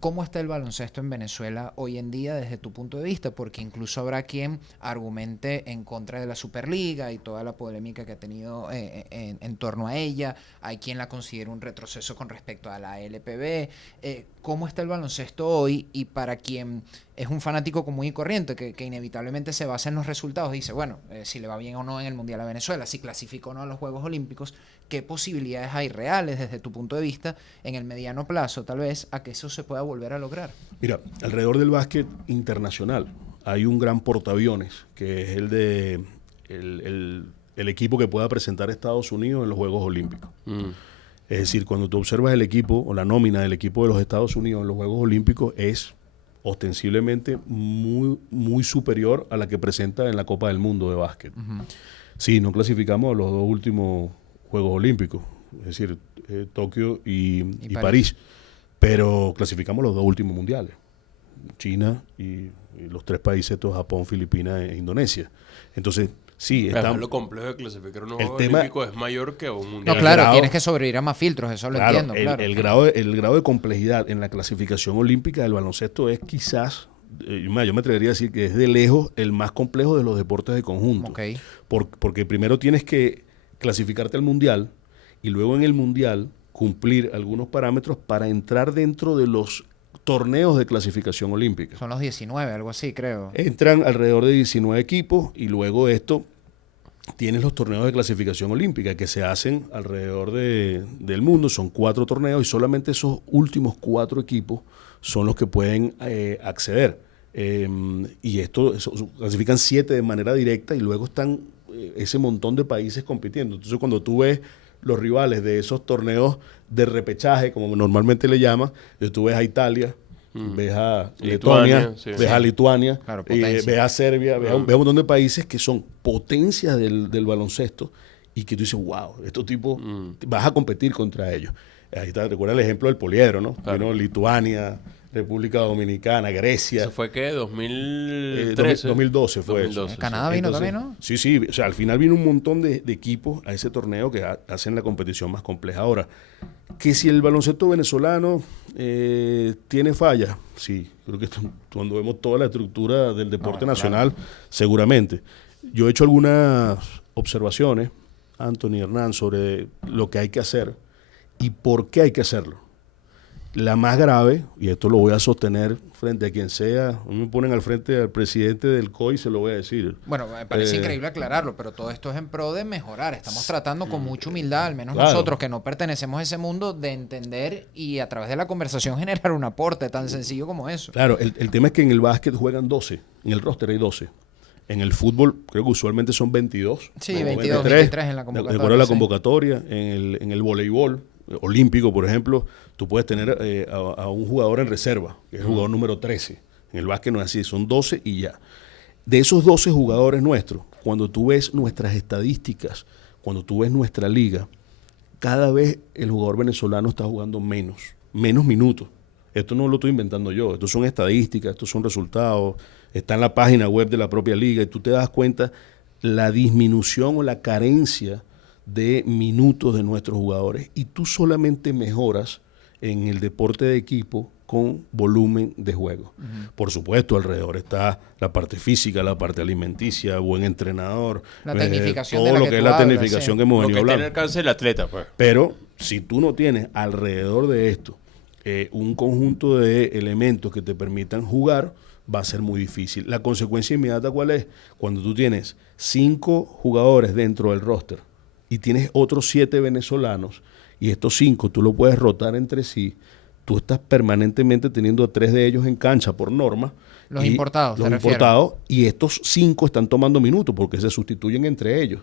¿cómo está el baloncesto en Venezuela hoy en día desde tu punto de vista? Porque incluso habrá quien argumente en contra de la Superliga y toda la polémica que ha tenido en torno a ella. Hay quien la considera un retroceso con respecto a la LPB. ¿Cómo está el baloncesto hoy? Y para quien es un fanático común y corriente, que inevitablemente se basa en los resultados, dice, bueno, si le va bien o no en el Mundial a Venezuela, si clasifica o no a los Juegos Olímpicos, ¿qué posibilidades hay reales desde tu punto de vista en el mediano plazo, tal vez, a que eso se pueda volver a lograr? Mira, alrededor del básquet internacional hay un gran portaaviones, que es el de el equipo que pueda presentar a Estados Unidos en los Juegos Olímpicos. Es decir, cuando tú observas el equipo o la nómina del equipo de los Estados Unidos en los Juegos Olímpicos, es ostensiblemente muy, muy superior a la que presenta en la Copa del Mundo de básquet. Sí, no clasificamos a los 2 últimos Juegos Olímpicos, es decir, Tokio y París, pero clasificamos los 2 últimos mundiales, China y los 3 países, estos, Japón, Filipinas e Indonesia. Entonces, sí, lo complejo de clasificar unos Juegos Olímpicos es mayor que un mundial. No, claro, tienes que sobrevivir a más filtros, eso lo entiendo. Claro. El grado de complejidad en la clasificación olímpica del baloncesto es quizás, yo me atrevería a decir que es de lejos el más complejo de los deportes de conjunto. Okay. Porque primero tienes que clasificarte al mundial y luego en el mundial cumplir algunos parámetros para entrar dentro de los torneos de clasificación olímpica. Son los 19, algo así, creo. Entran alrededor de 19 equipos y luego de esto tienes los torneos de clasificación olímpica que se hacen alrededor del mundo. Son 4 torneos y solamente esos últimos 4 equipos son los que pueden acceder. Y esto clasifican 7 de manera directa y luego están ese montón de países compitiendo. Entonces, cuando tú ves los rivales de esos torneos de repechaje, como normalmente le llaman, tú ves a Italia, ves a Letonia, ves a Lituania, claro, ves a Serbia, ves a un montón de países que son potencias del baloncesto y que tú dices, wow, estos tipos vas a competir contra ellos. Ahí está, recuerda el ejemplo del poliedro, ¿no? Claro. Bueno, Lituania, República Dominicana, Grecia. ¿Eso fue qué? ¿2013? 2012 fue 2012, eso. Canadá vino también, ¿no? Sí, o sea, al final vino un montón de equipos a ese torneo que hacen la competición más compleja. Ahora, que si el baloncesto venezolano tiene fallas, sí, creo que cuando vemos toda la estructura del deporte nacional, seguramente. Yo he hecho algunas observaciones, Anthony, Hernán, sobre lo que hay que hacer y por qué hay que hacerlo. La más grave, y esto lo voy a sostener frente a quien sea, me ponen al frente al presidente del COI y se lo voy a decir. Bueno, me parece increíble aclararlo, pero todo esto es en pro de mejorar. Estamos tratando con mucha humildad, al menos claro, nosotros que no pertenecemos a ese mundo, de entender y a través de la conversación generar un aporte tan sencillo como eso. Claro, el tema es que en el básquet juegan 12, en el roster hay 12. En el fútbol creo que usualmente son 22. Sí, 22, 23 en la convocatoria. De acuerdo a la convocatoria, en el voleibol olímpico, por ejemplo, tú puedes tener a un jugador en reserva, que es el jugador número 13. En el básquet no es así, son 12 y ya. De esos 12 jugadores nuestros, cuando tú ves nuestras estadísticas, cuando tú ves nuestra liga, cada vez el jugador venezolano está jugando menos minutos. Esto no lo estoy inventando yo, esto son estadísticas, estos son resultados, está en la página web de la propia liga y tú te das cuenta la disminución o la carencia de minutos de nuestros jugadores y tú solamente mejoras en el deporte de equipo con volumen de juego. Por supuesto, alrededor está la parte física, la parte alimenticia, buen entrenador, la tecnificación todo de la lo que que es tú la hablas, tecnificación sí, que hemos Lo venido que hablando. tiene alcance el atleta, pues. Pero si tú no tienes alrededor de esto un conjunto de elementos que te permitan jugar, va a ser muy difícil. La consecuencia inmediata, ¿cuál es? Cuando tú tienes 5 jugadores dentro del roster y tienes otros 7 venezolanos y estos 5 tú lo puedes rotar entre sí, tú estás permanentemente teniendo a 3 de ellos en cancha por norma. Los importados, Los importados, y estos 5 están tomando minutos porque se sustituyen entre ellos.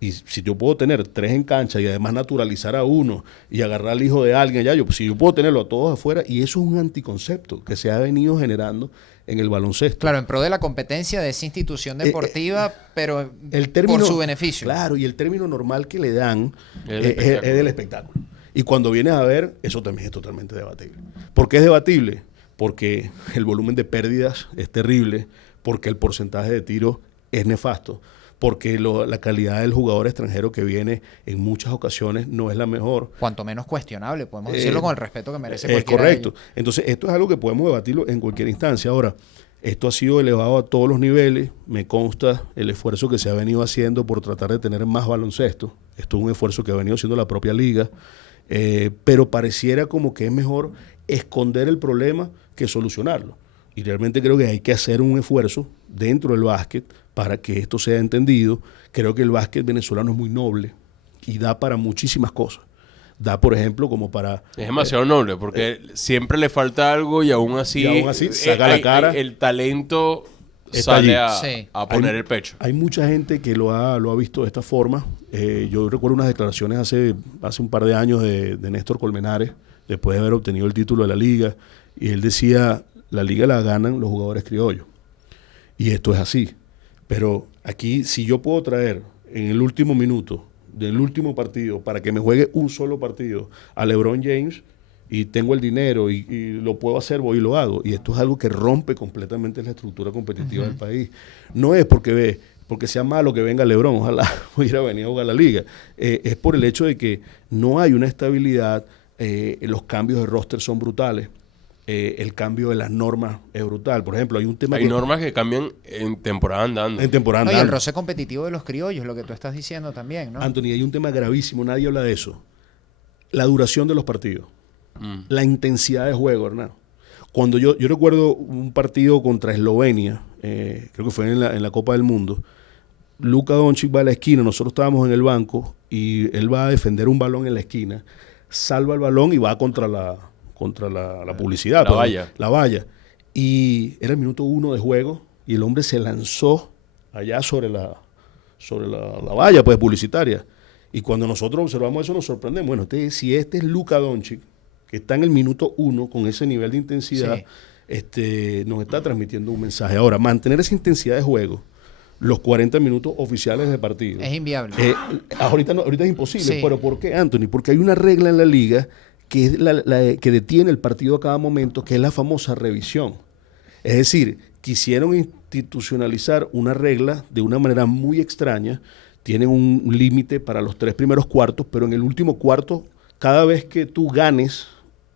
Y si yo puedo tener 3 en cancha y además naturalizar a uno y agarrar al hijo de alguien allá, si yo puedo tenerlo a todos afuera, y eso es un anticoncepto que se ha venido generando en el baloncesto. Claro, en pro de la competencia de esa institución deportiva, pero el término, por su beneficio. Claro, y el término normal que le dan es del espectáculo. Y cuando vienes a ver, eso también es totalmente debatible. ¿Por qué es debatible? Porque el volumen de pérdidas es terrible, porque el porcentaje de tiros es nefasto, porque la calidad del jugador extranjero que viene en muchas ocasiones no es la mejor. Cuanto menos cuestionable, podemos decirlo con el respeto que merece Es cualquiera de correcto. ellos. Entonces, esto es algo que podemos debatirlo en cualquier instancia. Ahora, esto ha sido elevado a todos los niveles. Me consta el esfuerzo que se ha venido haciendo por tratar de tener más baloncesto. Esto es un esfuerzo que ha venido haciendo la propia liga. Pero pareciera como que es mejor esconder el problema que solucionarlo. Y realmente creo que hay que hacer un esfuerzo dentro del básquet para que esto sea entendido. Creo que el básquet venezolano es muy noble y da para muchísimas cosas. Da, por ejemplo, como para... Es demasiado noble porque siempre le falta algo y aún así saca la cara. El talento Está sale allí. a poner el pecho. Hay mucha gente que lo ha visto de esta forma. Yo recuerdo unas declaraciones hace un par de años de Néstor Colmenares, después de haber obtenido el título de la liga, y él decía, la liga la ganan los jugadores criollos. Y esto es así. Pero aquí, si yo puedo traer en el último minuto del último partido para que me juegue un solo partido a LeBron James y tengo el dinero y lo puedo hacer, voy y lo hago. Y esto es algo que rompe completamente la estructura competitiva del país. No es porque sea malo que venga LeBron, ojalá hubiera venido a jugar la liga. Es por el hecho de que no hay una estabilidad, los cambios de roster son brutales. El cambio de las normas es brutal. Por ejemplo, hay un tema Hay normas que cambian en temporada andando. En temporada No, y el andando. roce competitivo de los criollos, lo que tú estás diciendo también, ¿no? Anthony, hay un tema gravísimo, nadie habla de eso. La duración de los partidos. La intensidad de juego, Hernán. Cuando yo recuerdo un partido contra Eslovenia, creo que fue en la Copa del Mundo, Luka Doncic va a la esquina, nosotros estábamos en el banco y él va a defender un balón en la esquina, salva el balón y va contra la publicidad. La valla. Y era el minuto 1 de juego y el hombre se lanzó allá sobre la valla pues publicitaria. Y cuando nosotros observamos eso nos sorprendemos. Bueno, si este es Luka Doncic, que está en el minuto 1 con ese nivel de intensidad, nos está transmitiendo un mensaje. Ahora, mantener esa intensidad de juego, los 40 minutos oficiales de partido. Es inviable. Ahorita es imposible. Sí. Pero ¿por qué, Anthony? Porque hay una regla en la liga que es que detiene el partido a cada momento, que es la famosa revisión. Es decir, quisieron institucionalizar una regla de una manera muy extraña. Tienen un límite para los 3 primeros cuartos, pero en el último cuarto, cada vez que tú ganes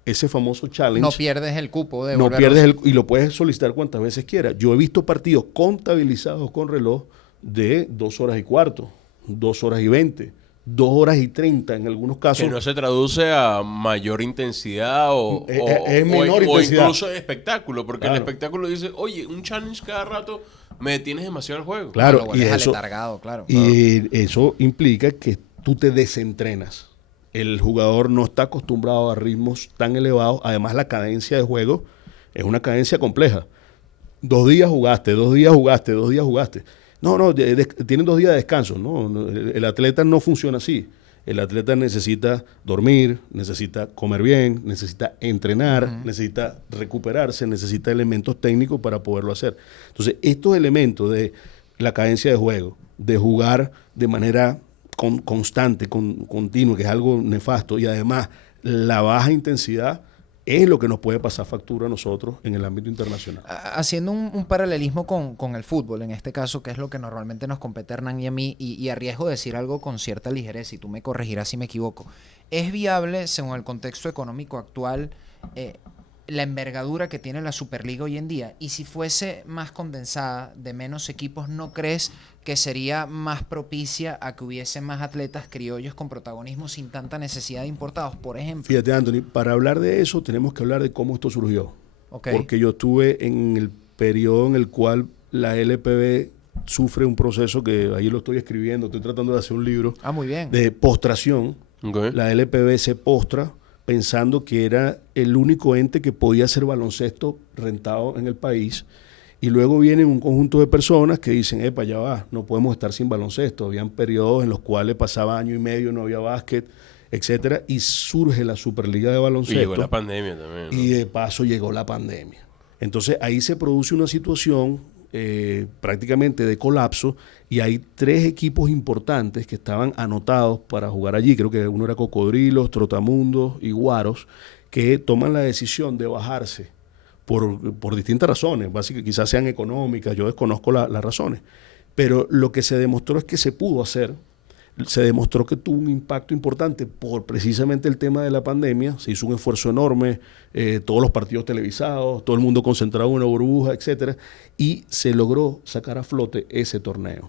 ese famoso challenge, No pierdes el cupo de no volverlo- pierdes y lo puedes solicitar cuantas veces quieras. Yo he visto partidos contabilizados con reloj de 2 horas y cuarto, 2 horas y 20, 2 horas y 30 en algunos casos. Que no se traduce a mayor intensidad Es menor o intensidad. incluso de espectáculo, porque Claro. el espectáculo dice, oye, un challenge cada rato me detienes demasiado el juego. Claro, Lo y vuelves eso, aletargado, claro. y eso implica que tú te desentrenas. El jugador no está acostumbrado a ritmos tan elevados. Además, la cadencia de juego es una cadencia compleja. 2 días jugaste, 2 días jugaste, 2 días jugaste. No, tienen 2 días de descanso. No, el atleta no funciona así. El atleta necesita dormir, necesita comer bien, necesita entrenar, necesita recuperarse, necesita elementos técnicos para poderlo hacer. Entonces, estos elementos de la cadencia de juego, de jugar de manera constante, continua, que es algo nefasto, y además la baja intensidad es lo que nos puede pasar factura a nosotros en el ámbito internacional. Haciendo un paralelismo con el fútbol, en este caso, que es lo que normalmente nos compete a Hernán y a mí, y arriesgo de decir algo con cierta ligereza, y tú me corregirás si me equivoco. ¿Es viable, según el contexto económico actual, la envergadura que tiene la Superliga hoy en día? Y si fuese más condensada, de menos equipos, ¿no crees que sería más propicia a que hubiese más atletas criollos con protagonismo sin tanta necesidad de importados, por ejemplo? Fíjate, Anthony, para hablar de eso tenemos que hablar de cómo esto surgió. Ok. Porque yo estuve en el periodo en el cual la LPB sufre un proceso que ahí lo estoy escribiendo, estoy tratando de hacer un libro Muy bien. de postración. Ok. La LPB se postra pensando que era el único ente que podía hacer baloncesto rentado en el país. Y luego viene un conjunto de personas que dicen, epa, ya va, no podemos estar sin baloncesto. Habían periodos en los cuales pasaba año y medio, no había básquet, etcétera, y surge la Superliga de Y Baloncesto. llegó la pandemia también, ¿no? Y de paso llegó la pandemia. Entonces ahí se produce una situación prácticamente de colapso y hay 3 equipos importantes que estaban anotados para jugar allí. Creo que uno era Cocodrilos, Trotamundos y Guaros, que toman la decisión de bajarse por distintas razones, básicamente quizás sean económicas, yo desconozco las razones, pero lo que se demostró es que se pudo hacer. Se demostró que tuvo un impacto importante por precisamente el tema de la pandemia. Se hizo un esfuerzo enorme, todos los partidos televisados, todo el mundo concentrado en una burbuja, etcétera, y se logró sacar a flote ese torneo.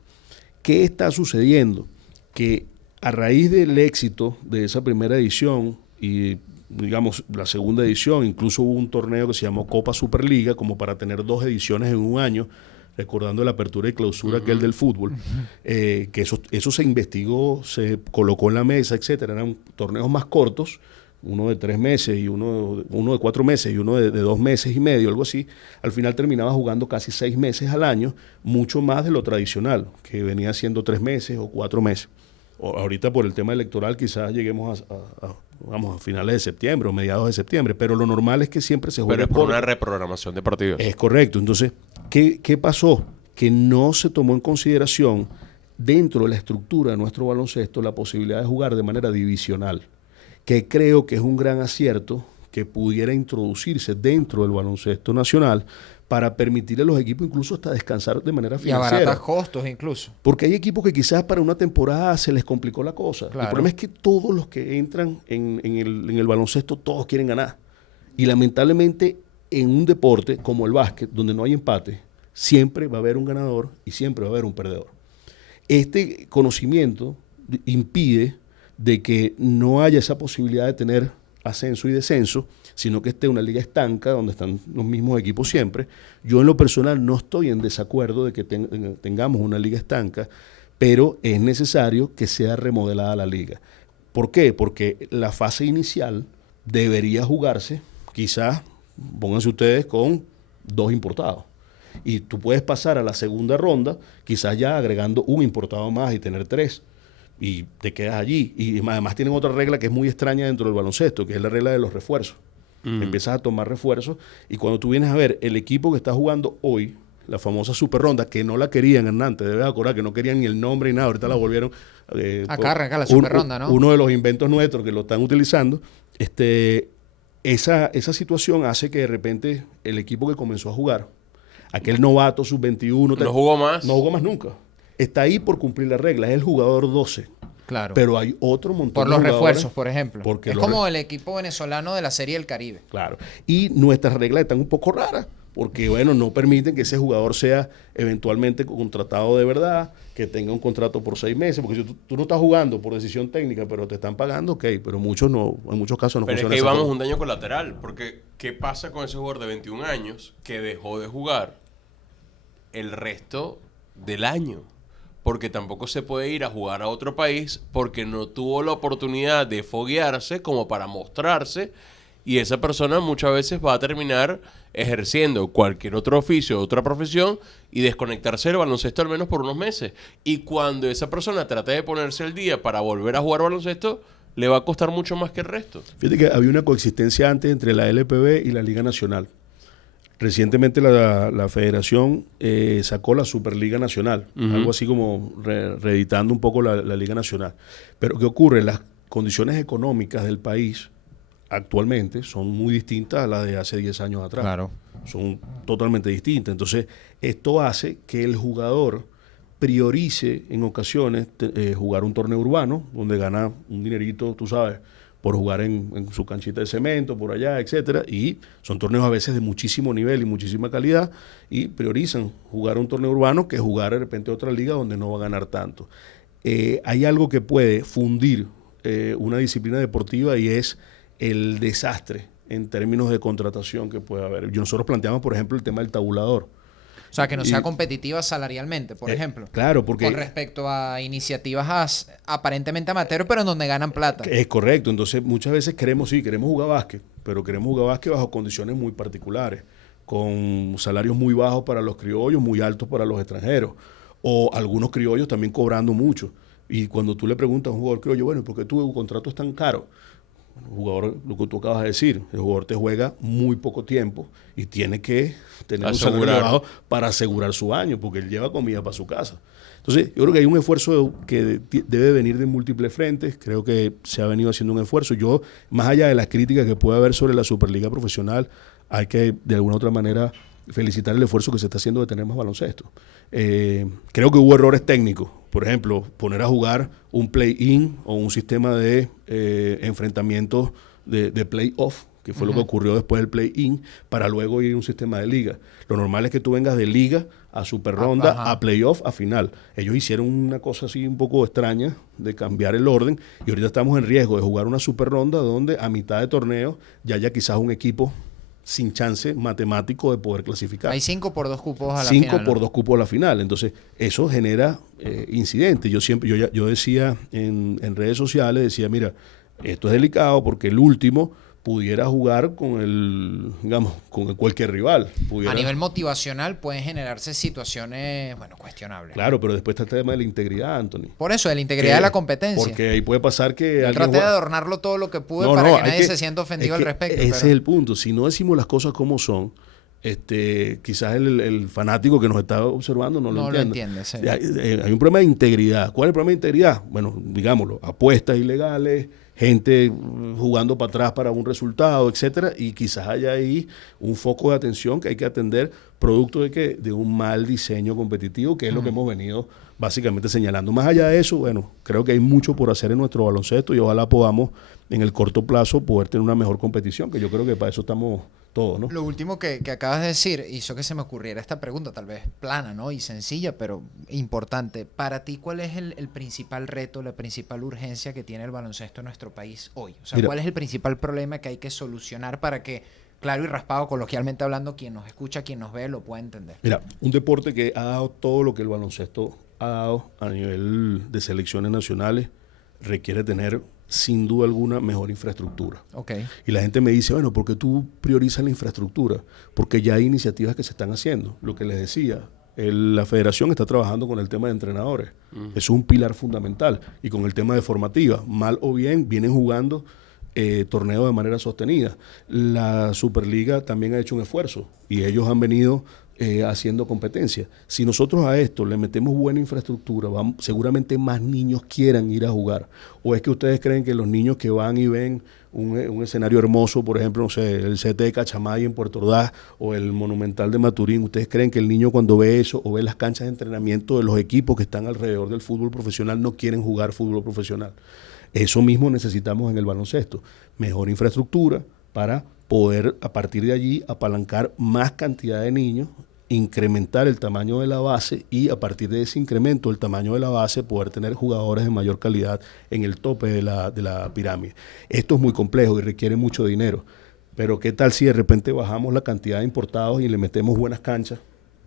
¿Qué está sucediendo? Que a raíz del éxito de esa primera edición y digamos la segunda edición, incluso hubo un torneo que se llamó Copa Superliga, como para tener 2 ediciones en un año, recordando la apertura y clausura aquel del fútbol, que eso se investigó, se colocó en la mesa, etcétera. Eran torneos más cortos, uno de 3 meses y uno de 4 meses y uno de 2 meses y medio, algo así. Al final terminaba jugando casi 6 meses al año, mucho más de lo tradicional, que venía siendo 3 meses o 4 meses. Ahorita por el tema electoral quizás lleguemos a finales de septiembre o mediados de septiembre, pero lo normal es que siempre se juegue Pero es por una reprogramación de partidos. Es correcto. Entonces, ¿qué pasó? Que no se tomó en consideración dentro de la estructura de nuestro baloncesto la posibilidad de jugar de manera divisional, que creo que es un gran acierto que pudiera introducirse dentro del baloncesto nacional para permitirle a los equipos incluso hasta descansar de manera financiera. Y abaratar costos incluso. Porque hay equipos que quizás para una temporada se les complicó la cosa. Claro. El problema es que todos los que entran en el baloncesto, todos quieren ganar. Y lamentablemente en un deporte como el básquet, donde no hay empate, siempre va a haber un ganador y siempre va a haber un perdedor. Este conocimiento impide de que no haya esa posibilidad de tener ascenso y descenso, sino que esté una liga estanca donde están los mismos equipos siempre. Yo en lo personal no estoy en desacuerdo de que tengamos una liga estanca, pero es necesario que sea remodelada la liga. ¿Por qué? Porque la fase inicial debería jugarse, quizás, pónganse ustedes, con 2 importados. Y tú puedes pasar a la segunda ronda, quizás ya agregando un importado más y tener 3. Y te quedas allí. Y además tienen otra regla que es muy extraña dentro del baloncesto, que es la regla de los refuerzos. Empiezas a tomar refuerzos y cuando tú vienes a ver el equipo que está jugando hoy, la famosa super ronda, que no la querían, Hernández, debes acordar que no querían ni el nombre ni nada, ahorita la volvieron. Acá la super ronda, ¿no? Uno de los inventos nuestros que lo están utilizando. Esa situación hace que de repente el equipo que comenzó a jugar, aquel novato sub-21, no jugó más. No jugó más nunca. Está ahí por cumplir la regla, es el jugador 12. Claro. Pero hay otro montón por de los jugadores, refuerzos, por ejemplo. Es como el equipo venezolano de la Serie del Caribe. Claro. Y nuestras reglas están un poco raras, porque bueno, no permiten que ese jugador sea eventualmente contratado de verdad, que tenga un contrato por 6 meses, porque si tú no estás jugando por decisión técnica, pero te están pagando, ok, pero muchos no, en muchos casos no pero funciona. Es que ahí vamos un daño colateral, porque ¿qué pasa con ese jugador de 21 años que dejó de jugar el resto del año? Porque tampoco se puede ir a jugar a otro país porque no tuvo la oportunidad de foguearse como para mostrarse, y esa persona muchas veces va a terminar ejerciendo cualquier otro oficio, otra profesión, y desconectarse del baloncesto al menos por unos meses. Y cuando esa persona trate de ponerse al día para volver a jugar baloncesto, le va a costar mucho más que el resto. Fíjate que había una coexistencia antes entre la LPB y la Liga Nacional. Recientemente la federación sacó la Superliga Nacional, algo así como reeditando un poco la Liga Nacional. Pero ¿qué ocurre? Las condiciones económicas del país actualmente son muy distintas a las de hace 10 años atrás. Claro. Son totalmente distintas. Entonces, esto hace que el jugador priorice en ocasiones jugar un torneo urbano, donde gana un dinerito, tú sabes, por jugar en su canchita de cemento, por allá, etcétera, y son torneos a veces de muchísimo nivel y muchísima calidad, y priorizan jugar un torneo urbano que jugar de repente otra liga donde no va a ganar tanto. Hay algo que puede fundir una disciplina deportiva y es el desastre en términos de contratación que puede haber. Nosotros planteamos, por ejemplo, el tema del tabulador. O sea, que no sea competitiva salarialmente, por ejemplo. Claro, porque... Con respecto a iniciativas aparentemente amateur, pero en donde ganan plata. Es correcto. Entonces, muchas veces queremos jugar básquet, pero queremos jugar básquet bajo condiciones muy particulares, con salarios muy bajos para los criollos, muy altos para los extranjeros, o algunos criollos también cobrando mucho. Y cuando tú le preguntas a un jugador criollo, bueno, ¿por qué tu contrato es tan caro? El jugador, lo que tú acabas de decir, el jugador te juega muy poco tiempo y tiene que tener un salario elevado para asegurar su año, porque él lleva comida para su casa. Entonces, yo creo que hay un esfuerzo que debe venir de múltiples frentes. Creo que se ha venido haciendo un esfuerzo. Yo, más allá de las críticas que puede haber sobre la Superliga Profesional, hay que, de alguna u otra manera, felicitar el esfuerzo que se está haciendo de tener más baloncesto. Creo que hubo errores técnicos. Por ejemplo, poner a jugar un play-in o un sistema de enfrentamientos de play-off, que fue lo que ocurrió después del play-in, para luego ir a un sistema de liga. Lo normal es que tú vengas de liga a super ronda, a play-off, a final. Ellos hicieron una cosa así un poco extraña de cambiar el orden y ahorita estamos en riesgo de jugar una super ronda donde a mitad de torneo ya haya quizás un equipo sin chance matemático de poder clasificar. Hay 5 por 2 cupos a la final. 5 por 2 cupos a la final. Entonces, eso genera incidentes. Yo decía en redes sociales, decía, mira, esto es delicado porque el último pudiera jugar con con cualquier rival. A nivel motivacional pueden generarse situaciones, cuestionables. Claro, pero después está el tema de la integridad, Anthony. Por eso, de la integridad de la competencia. Porque ahí puede pasar que yo traté de adornarlo todo lo que pude para que nadie se sienta ofendido al respecto. Ese es el punto. Si no decimos las cosas como son, quizás el fanático que nos está observando no lo entiende. Sí. Hay un problema de integridad. ¿Cuál es el problema de integridad? Bueno, digámoslo, apuestas ilegales, gente jugando para atrás para un resultado, etcétera, y quizás haya ahí un foco de atención que hay que atender producto de un mal diseño competitivo, que es lo que hemos venido básicamente señalando. Más allá de eso, bueno, creo que hay mucho por hacer en nuestro baloncesto y ojalá podamos en el corto plazo poder tener una mejor competición, que yo creo que para eso estamos todos, ¿no? Lo último que acabas de decir hizo que se me ocurriera esta pregunta, tal vez plana, ¿no? Y sencilla, pero importante. Para ti, ¿cuál es el principal reto, la principal urgencia que tiene el baloncesto en nuestro país hoy? O sea, mira, ¿cuál es el principal problema que hay que solucionar para que, claro y raspado, coloquialmente hablando, quien nos escucha, quien nos ve, lo pueda entender? Mira, un deporte que ha dado todo lo que el baloncesto ha dado a nivel de selecciones nacionales requiere tener sin duda alguna mejor infraestructura. Okay. Y la gente me dice, bueno, ¿por qué tú priorizas la infraestructura? Porque ya hay iniciativas que se están haciendo. Lo que les decía, la federación está trabajando con el tema de entrenadores. Es un pilar fundamental. Y con el tema de formativa, mal o bien, vienen jugando torneos de manera sostenida. La Superliga también ha hecho un esfuerzo y ellos han venido haciendo competencia. Si nosotros a esto le metemos buena infraestructura, seguramente más niños quieran ir a jugar. ¿O es que ustedes creen que los niños que van y ven un escenario hermoso, por ejemplo, no sé, el CT de Cachamay en Puerto Ordaz o el Monumental de Maturín, ustedes creen que el niño cuando ve eso o ve las canchas de entrenamiento de los equipos que están alrededor del fútbol profesional no quieren jugar fútbol profesional? Eso mismo necesitamos en el baloncesto. Mejor infraestructura para poder a partir de allí apalancar más cantidad de niños, incrementar el tamaño de la base y a partir de ese incremento del tamaño de la base poder tener jugadores de mayor calidad en el tope de la pirámide. Esto es muy complejo y requiere mucho dinero, pero ¿qué tal si de repente bajamos la cantidad de importados y le metemos buenas canchas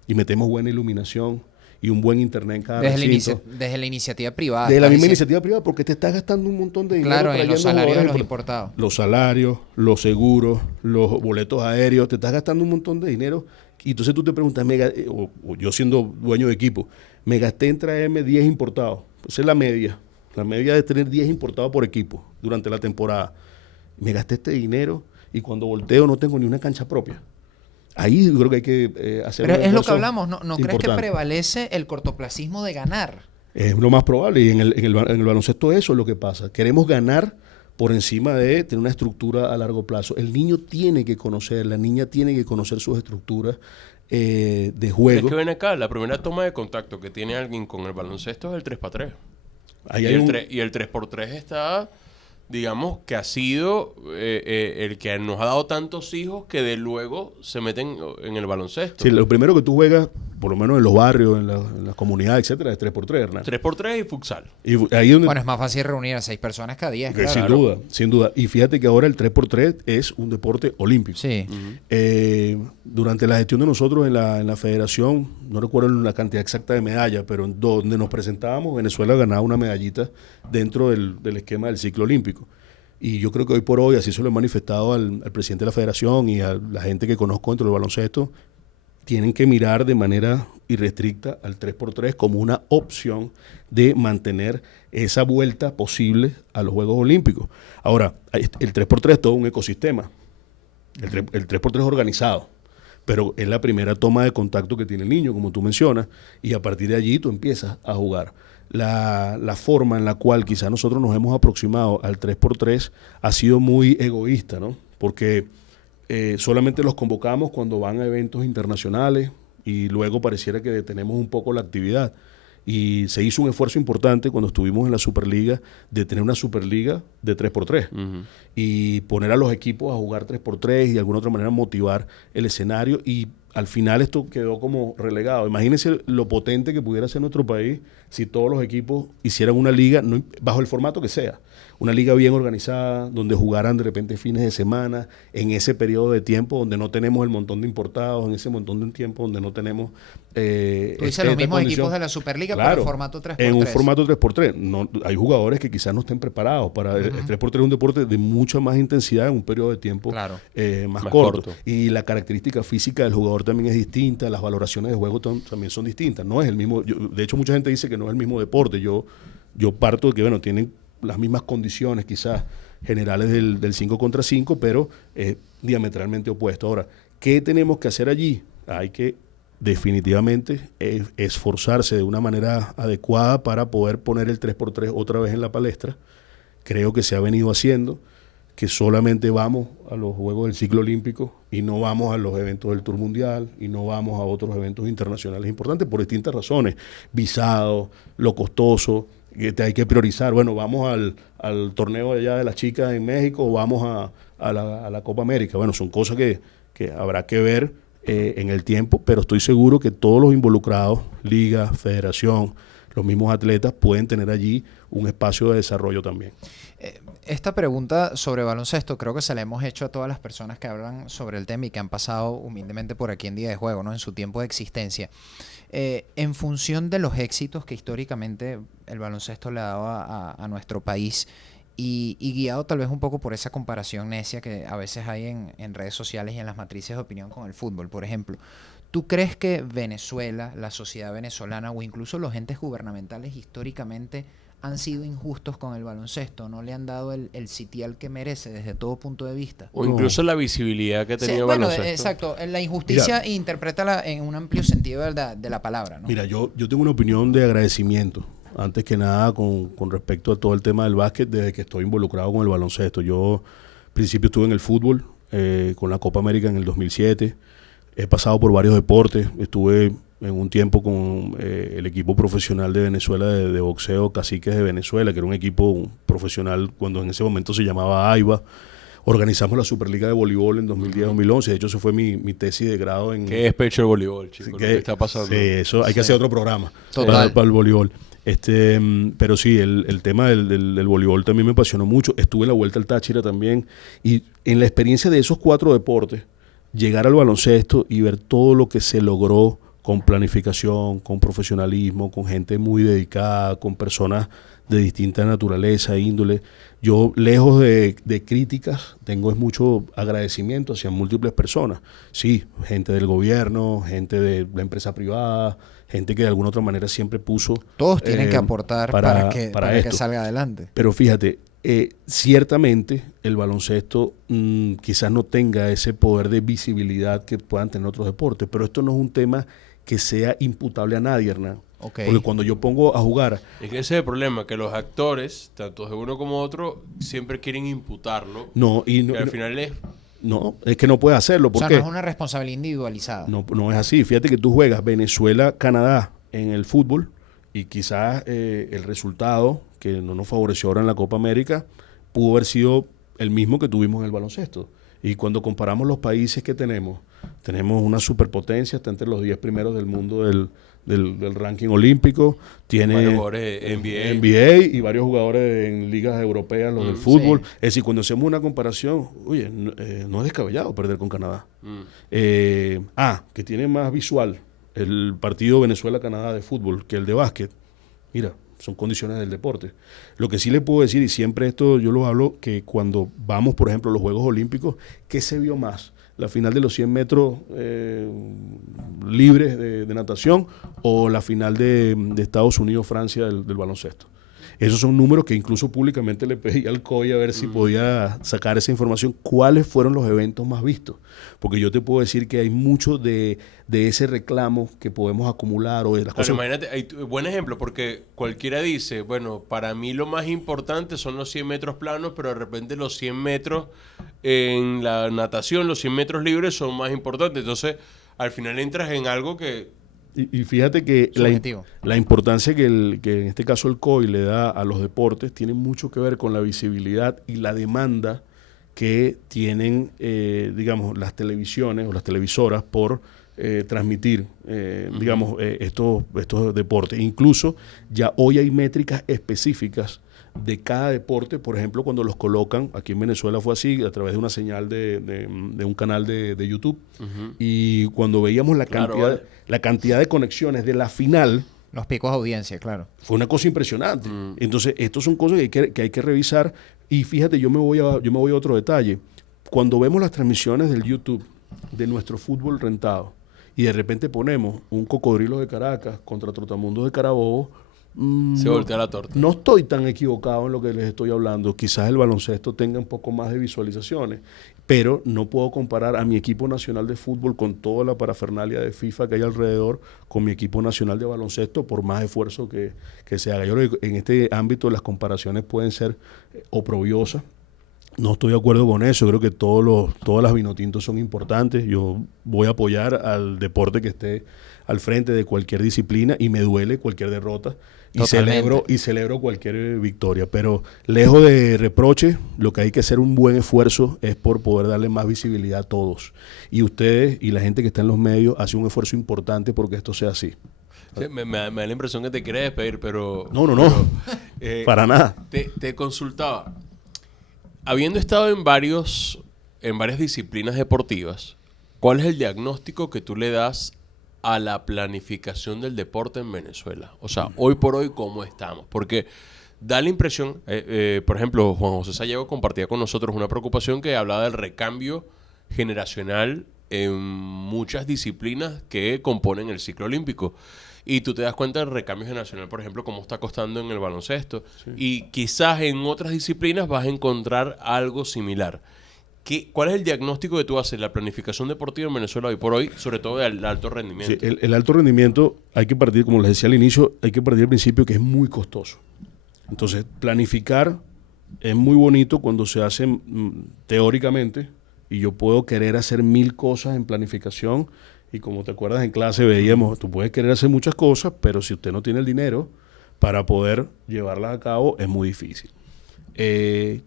y metemos buena iluminación y un buen internet en cada recinto? Desde la iniciativa privada. Desde la misma iniciativa privada, porque te estás gastando un montón de dinero. Claro, en los salarios de los importados. Los salarios, los seguros, los boletos aéreos, te estás gastando un montón de dinero. Y entonces tú te preguntas, o yo siendo dueño de equipo, me gasté en traerme 10 importados. Esa es la media de tener 10 importados por equipo durante la temporada. Me gasté este dinero y cuando volteo no tengo ni una cancha propia. Ahí yo creo que hay que hacer. Pero es lo que hablamos, ¿no crees que prevalece el cortoplacismo de ganar? Es lo más probable y en el baloncesto eso es lo que pasa. Queremos ganar por encima de tener una estructura a largo plazo. El niño tiene que conocer, la niña tiene que conocer sus estructuras de juego. Es que ven acá, la primera toma de contacto que tiene alguien con el baloncesto es el 3x3. Y el 3x3 está, digamos, que ha sido el que nos ha dado tantos hijos que de luego se meten en el baloncesto. Sí, lo primero que tú juegas, por lo menos en los barrios, en las comunidades, etcétera, es 3x3, Hernán. 3x3 y futsal. Y ahí donde, bueno, es más fácil reunir a 6 personas que a 10. Claro. Claro. Sin duda. Y fíjate que ahora el 3x3 es un deporte olímpico. Sí. Durante la gestión de nosotros en la federación, no recuerdo la cantidad exacta de medallas, pero donde nos presentábamos, Venezuela ganaba una medallita dentro del esquema del ciclo olímpico. Y yo creo que hoy por hoy, así se lo he manifestado al presidente de la federación y a la gente que conozco dentro del baloncesto, tienen que mirar de manera irrestricta al 3x3 como una opción de mantener esa vuelta posible a los Juegos Olímpicos. Ahora, el 3x3 es todo un ecosistema. El 3x3 es organizado, pero es la primera toma de contacto que tiene el niño, como tú mencionas, y a partir de allí tú empiezas a jugar. La forma en la cual quizás nosotros nos hemos aproximado al 3x3 ha sido muy egoísta, ¿no? Porque solamente los convocamos cuando van a eventos internacionales y luego pareciera que detenemos un poco la actividad. Y se hizo un esfuerzo importante cuando estuvimos en la Superliga de tener una Superliga de 3x3 y poner a los equipos a jugar 3x3 y de alguna otra manera motivar el escenario, y al final esto quedó como relegado. Imagínense lo potente que pudiera ser nuestro país si todos los equipos hicieran una liga, bajo el formato que sea, una liga bien organizada, donde jugaran de repente fines de semana, en ese periodo de tiempo donde no tenemos el montón de importados, en ese montón de tiempo donde no tenemos... Tú dices los mismos equipos de la Superliga, claro, pero en formato 3x3. En un formato 3x3. No, hay jugadores que quizás no estén preparados para... El 3x3 es un deporte de mucha más intensidad en un periodo de tiempo más corto. Y la característica física del jugador también es distinta, las valoraciones de juego también son distintas. No es el mismo... de hecho, mucha gente dice que no es el mismo deporte. Yo parto de que, bueno, tienen las mismas condiciones quizás generales del 5 contra 5, pero diametralmente opuesto. Ahora, ¿qué tenemos que hacer allí? Hay que definitivamente esforzarse de una manera adecuada para poder poner el 3x3 otra vez en la palestra. Creo que se ha venido haciendo, que solamente vamos a los Juegos del Ciclo Olímpico y no vamos a los eventos del Tour Mundial y no vamos a otros eventos internacionales importantes por distintas razones. Visado, lo costoso, que hay que priorizar. Bueno, vamos al torneo allá de las chicas en México o vamos a la Copa América. Bueno, son cosas que habrá que ver en el tiempo, pero estoy seguro que todos los involucrados, liga, federación, los mismos atletas, pueden tener allí un espacio de desarrollo también. Esta pregunta sobre baloncesto creo que se la hemos hecho a todas las personas que hablan sobre el tema y que han pasado humildemente por aquí en Día de Juego, ¿no? En su tiempo de existencia. En función de los éxitos que históricamente el baloncesto le ha dado a nuestro país y guiado tal vez un poco por esa comparación necia que a veces hay en redes sociales y en las matrices de opinión con el fútbol, por ejemplo, ¿tú crees que Venezuela, la sociedad venezolana o incluso los entes gubernamentales históricamente han sido injustos con el baloncesto? ¿No le han dado el sitial que merece desde todo punto de vista? O incluso la visibilidad que ha tenido el baloncesto. Exacto. La injusticia, interprétala en un amplio sentido de la palabra, ¿no? Mira, yo tengo una opinión de agradecimiento, antes que nada con respecto a todo el tema del básquet, desde que estoy involucrado con el baloncesto. Yo, al principio, estuve en el fútbol, con la Copa América en el 2007. He pasado por varios deportes. Estuve en un tiempo con el equipo profesional de Venezuela de boxeo, Caciques de Venezuela, que era un equipo profesional cuando en ese momento se llamaba AIBA. Organizamos la Superliga de Voleibol en 2010-2011. De hecho, eso fue mi tesis de grado en... ¿Qué es pecho de voleibol, chicos? ¿Qué está pasando? Sí, eso hay que hacer otro programa para el voleibol. Pero sí, el tema del voleibol también me apasionó mucho. Estuve en la Vuelta al Táchira también. Y en la experiencia de esos 4 deportes, llegar al baloncesto y ver todo lo que se logró con planificación, con profesionalismo, con gente muy dedicada, con personas de distinta naturaleza e índole. Yo, lejos de críticas, tengo mucho agradecimiento hacia múltiples personas. Sí, gente del gobierno, gente de la empresa privada, gente que de alguna otra manera siempre puso... Todos tienen que aportar para que salga adelante. Pero fíjate, ciertamente el baloncesto quizás no tenga ese poder de visibilidad que puedan tener otros deportes, pero esto no es un tema que sea imputable a nadie, Hernán. Okay. Porque cuando yo pongo a jugar... Es que ese es el problema, que los actores, tanto de uno como otro, siempre quieren imputarlo. Y al final es... No, es que no puedes hacerlo. ¿Por qué? No es una responsabilidad individualizada. No es así. Fíjate que tú juegas Venezuela-Canadá en el fútbol y quizás el resultado, que no nos favoreció ahora en la Copa América, pudo haber sido el mismo que tuvimos en el baloncesto. Y cuando comparamos los países que tenemos una superpotencia, está entre los 10 primeros del mundo del ranking olímpico, tiene varios jugadores NBA y varios jugadores en ligas europeas, los del fútbol. Sí. Es decir, cuando hacemos una comparación, oye, no es descabellado perder con Canadá. Que tiene más visual el partido Venezuela-Canadá de fútbol que el de básquet. Mira, son condiciones del deporte. Lo que sí le puedo decir, y siempre esto yo lo hablo, que cuando vamos, por ejemplo, a los Juegos Olímpicos, ¿qué se vio más? la final de los 100 metros libres de natación o la final de Estados Unidos-Francia del baloncesto. Esos son números que incluso públicamente le pedí al COI a ver si podía sacar esa información. ¿Cuáles fueron los eventos más vistos? Porque yo te puedo decir que hay mucho de ese reclamo que podemos acumular o de las cosas. Imagínate, buen ejemplo, porque cualquiera dice, bueno, para mí lo más importante son los 100 metros planos, pero de repente los 100 metros en la natación, los 100 metros libres son más importantes. Entonces, al final entras en algo que... Y fíjate que la importancia que en este caso el COI le da a los deportes tiene mucho que ver con la visibilidad y la demanda que tienen, digamos, las televisiones o las televisoras por transmitir, digamos, estos deportes. Incluso ya hoy hay métricas específicas de cada deporte, por ejemplo, cuando los colocan, aquí en Venezuela fue así, a través de una señal de un canal de YouTube, y cuando veíamos la cantidad de conexiones de la final, los picos de audiencia, claro. fue una cosa impresionante. Entonces, estos son cosas que hay que revisar, y fíjate, yo me voy a otro detalle. Cuando vemos las transmisiones del YouTube de nuestro fútbol rentado, y de repente ponemos un Cocodrilo de Caracas contra Trotamundos de Carabobo, se voltea la torta. No estoy tan equivocado en lo que les estoy hablando. Quizás el baloncesto tenga un poco más de visualizaciones, pero no puedo comparar a mi equipo nacional de fútbol con toda la parafernalia de FIFA que hay alrededor con mi equipo nacional de baloncesto, por más esfuerzo que se haga. Yo creo que en este ámbito las comparaciones pueden ser oprobiosas. No estoy de acuerdo con eso. Creo que todas las vinotintos son importantes. Yo voy a apoyar al deporte que esté al frente de cualquier disciplina y me duele cualquier derrota y celebro cualquier victoria. Pero lejos de reproche, lo que hay que hacer un buen esfuerzo es por poder darle más visibilidad a todos. Y ustedes y la gente que está en los medios hace un esfuerzo importante porque esto sea así. Sí, me da la impresión que te quieres despedir, pero... No. Para nada. Te consultaba. Habiendo estado en varias disciplinas deportivas, ¿cuál es el diagnóstico que tú le das a la planificación del deporte en Venezuela? O sea, hoy por hoy, ¿cómo estamos? Porque da la impresión, por ejemplo, Juan José Sallego compartía con nosotros una preocupación que hablaba del recambio generacional en muchas disciplinas que componen el ciclo olímpico. Y tú te das cuenta del recambio generacional, por ejemplo, cómo está costando en el baloncesto. Sí. Y quizás en otras disciplinas vas a encontrar algo similar. ¿Cuál es el diagnóstico que tú haces, la planificación deportiva en Venezuela hoy por hoy, sobre todo del alto rendimiento? Sí, el alto rendimiento hay que partir, como les decía al inicio, hay que partir del principio que es muy costoso. Entonces, planificar es muy bonito cuando se hace teóricamente, y yo puedo querer hacer 1000 cosas en planificación, y como te acuerdas en clase veíamos, tú puedes querer hacer muchas cosas, pero si usted no tiene el dinero para poder llevarlas a cabo, es muy difícil.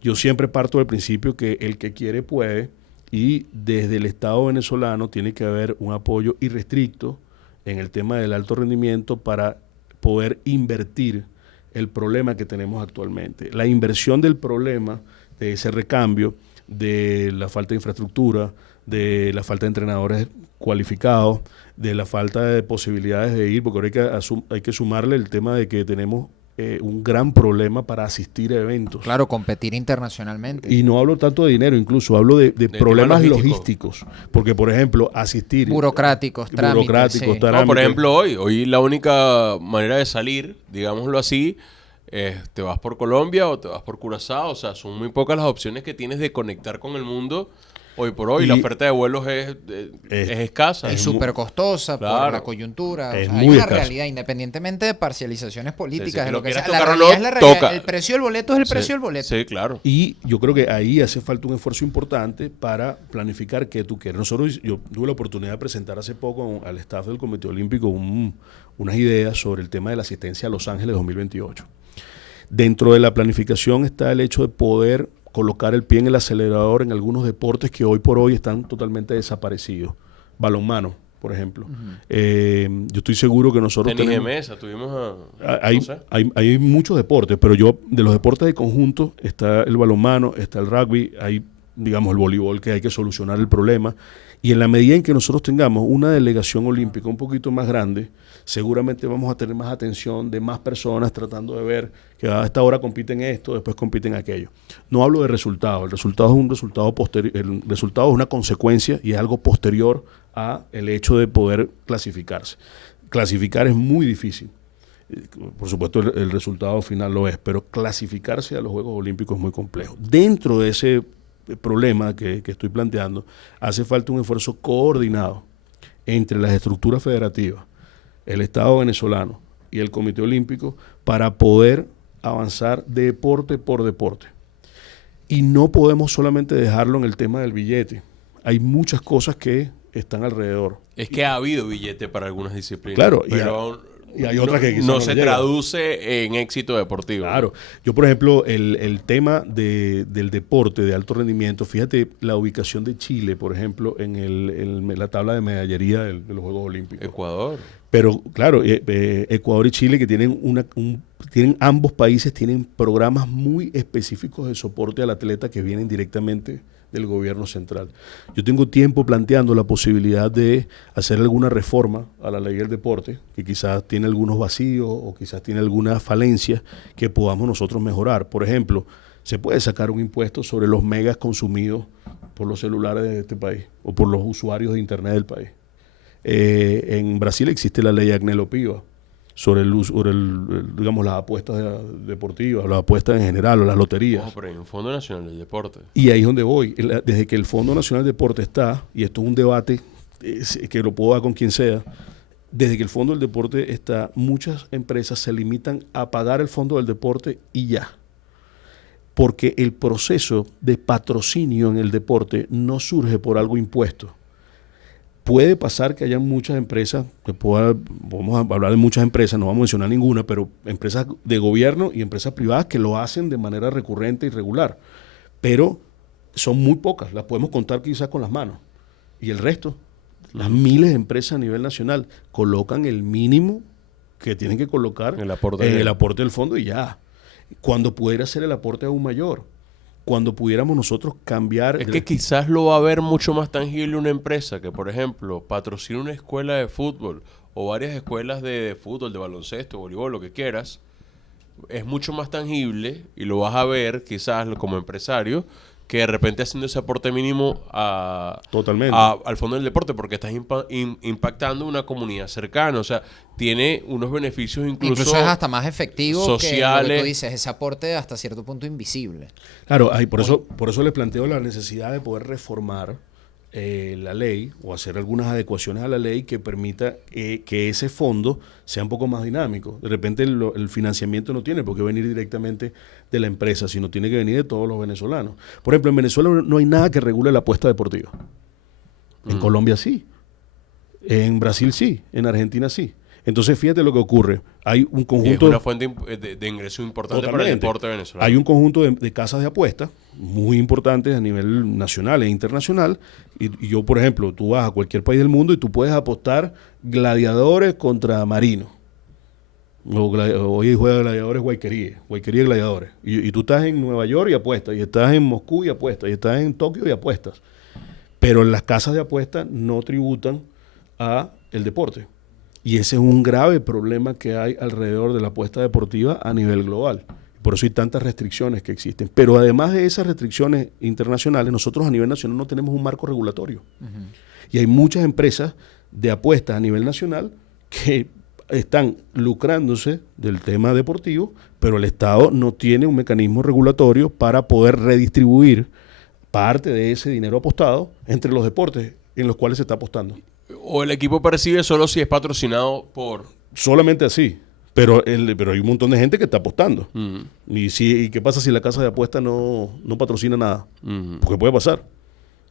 Yo siempre parto del principio que el que quiere puede, y desde el Estado venezolano tiene que haber un apoyo irrestricto en el tema del alto rendimiento para poder invertir el problema que tenemos actualmente. La inversión del problema, de ese recambio, de la falta de infraestructura, de la falta de entrenadores cualificados, de la falta de posibilidades de ir, porque ahora hay que sumarle el tema de que tenemos un gran problema para asistir a eventos. Claro, competir internacionalmente. Y no hablo tanto de dinero, incluso hablo de problemas logísticos. Porque, por ejemplo, asistir... Burocráticos, trámites. Sí. No, por ejemplo, hoy la única manera de salir, digámoslo así, te vas por Colombia o te vas por Curazao. O sea, son muy pocas las opciones que tienes de conectar con el mundo. Hoy por hoy la oferta de vuelos es escasa. Es súper costosa, claro, por la coyuntura. Es hay muy una escasa. realidad, independientemente de parcializaciones políticas. Sí, lo que sea. tocar, La realidad es la realidad. toca. El precio del boleto es el precio del boleto. Sí, claro. Y yo creo que ahí hace falta un esfuerzo importante para planificar qué tú quieres. Yo tuve la oportunidad de presentar hace poco al staff del Comité Olímpico unas ideas sobre el tema de la asistencia a Los Ángeles 2028. Dentro de la planificación está el hecho de poder colocar el pie en el acelerador en algunos deportes que hoy por hoy están totalmente desaparecidos. Balonmano, por ejemplo. Yo estoy seguro que nosotros tenis tenemos... de mesa, tuvimos hay muchos deportes, pero de los deportes de conjunto está el balonmano, está el rugby, hay, digamos, el voleibol, que hay que solucionar el problema. Y en la medida en que nosotros tengamos una delegación olímpica un poquito más grande, seguramente vamos a tener más atención de más personas tratando de ver que a esta hora compiten esto, después compiten aquello. No hablo de resultado, el resultado es un resultado posterior, el resultado es una consecuencia y es algo posterior a el hecho de poder clasificarse. Clasificar es muy difícil. Por supuesto el resultado final lo es, pero clasificarse a los Juegos Olímpicos es muy complejo. Dentro de ese problema que estoy planteando, hace falta un esfuerzo coordinado entre las estructuras federativas, el Estado venezolano y el Comité Olímpico para poder avanzar deporte por deporte. Y no podemos solamente dejarlo en el tema del billete. Hay muchas cosas que están alrededor. Es que ha habido billete para algunas disciplinas. Claro, pero y hay otras que quizás no no se llegan. traduce en éxito deportivo. Claro. Yo, por ejemplo, el tema del deporte de alto rendimiento, fíjate la ubicación de Chile, por ejemplo, en la tabla de medallería de los Juegos Olímpicos. Ecuador. Pero, claro, Ecuador y Chile, que tienen ambos países tienen programas muy específicos de soporte al atleta que vienen directamente del gobierno central. Yo tengo tiempo planteando la posibilidad de hacer alguna reforma a la ley del deporte, que quizás tiene algunos vacíos o quizás tiene algunas falencias que podamos nosotros mejorar. Por ejemplo, se puede sacar un impuesto sobre los megas consumidos por los celulares de este país o por los usuarios de internet del país. En Brasil existe la ley Agnello Piva sobre digamos, las apuestas deportivas, las apuestas en general o las loterías. Ojo, pero hay un Fondo Nacional del Deporte. Y ahí es donde voy. Desde que el Fondo Nacional del Deporte está, y esto es un debate que lo puedo dar con quien sea, desde que el Fondo del Deporte está, muchas empresas se limitan a pagar el Fondo del Deporte y ya. Porque el proceso de patrocinio en el deporte no surge por algo impuesto. Puede pasar que haya muchas empresas, vamos a hablar de muchas empresas, no vamos a mencionar ninguna, pero empresas de gobierno y empresas privadas que lo hacen de manera recurrente y regular. Pero son muy pocas, las podemos contar quizás con las manos. Y el resto, las miles de empresas a nivel nacional, colocan el mínimo que tienen que colocar en el aporte del fondo y ya. Cuando pudiera ser el aporte aún mayor. Cuando pudiéramos nosotros cambiar... Es que quizás lo va a ver mucho más tangible una empresa que, por ejemplo, patrocina una escuela de fútbol o varias escuelas de fútbol, de baloncesto, voleibol, lo que quieras. Es mucho más tangible y lo vas a ver quizás como empresario que de repente haciendo ese aporte mínimo Totalmente. al fondo del deporte, porque estás impactando una comunidad cercana. O sea, tiene unos beneficios incluso es hasta más efectivo sociales. Que lo que tú dices, ese aporte hasta cierto punto invisible. Claro, por eso les planteo la necesidad de poder reformar la ley o hacer algunas adecuaciones a la ley que permita que ese fondo sea un poco más dinámico. De repente el financiamiento no tiene por qué venir directamente de la empresa, sino tiene que venir de todos los venezolanos. Por ejemplo, en Venezuela no hay nada que regule la apuesta deportiva. En Colombia sí. En Brasil sí. En Argentina sí. Entonces, fíjate lo que ocurre. Hay un conjunto... Es una fuente de ingreso importante para el deporte venezolano. Hay un conjunto de casas de apuestas muy importantes a nivel nacional e internacional. Y yo, por ejemplo, tú vas a cualquier país del mundo y tú puedes apostar gladiadores contra marinos. Hoy juega gladiadores Guayquería gladiadores. Y tú estás en Nueva York y apuestas. Y estás en Moscú y apuestas. Y estás en Tokio y apuestas. Pero las casas de apuestas no tributan a el deporte. Y ese es un grave problema que hay alrededor de la apuesta deportiva a nivel global. Por eso hay tantas restricciones que existen. Pero además de esas restricciones internacionales, nosotros a nivel nacional no tenemos un marco regulatorio. Uh-huh. Y hay muchas empresas de apuestas a nivel nacional que están lucrándose del tema deportivo, pero el Estado no tiene un mecanismo regulatorio para poder redistribuir parte de ese dinero apostado entre los deportes en los cuales se está apostando. O el equipo percibe solo si es patrocinado por... Solamente así. Pero hay un montón de gente que está apostando. Uh-huh. ¿Y qué pasa si la casa de apuestas no patrocina nada? Uh-huh. Porque puede pasar.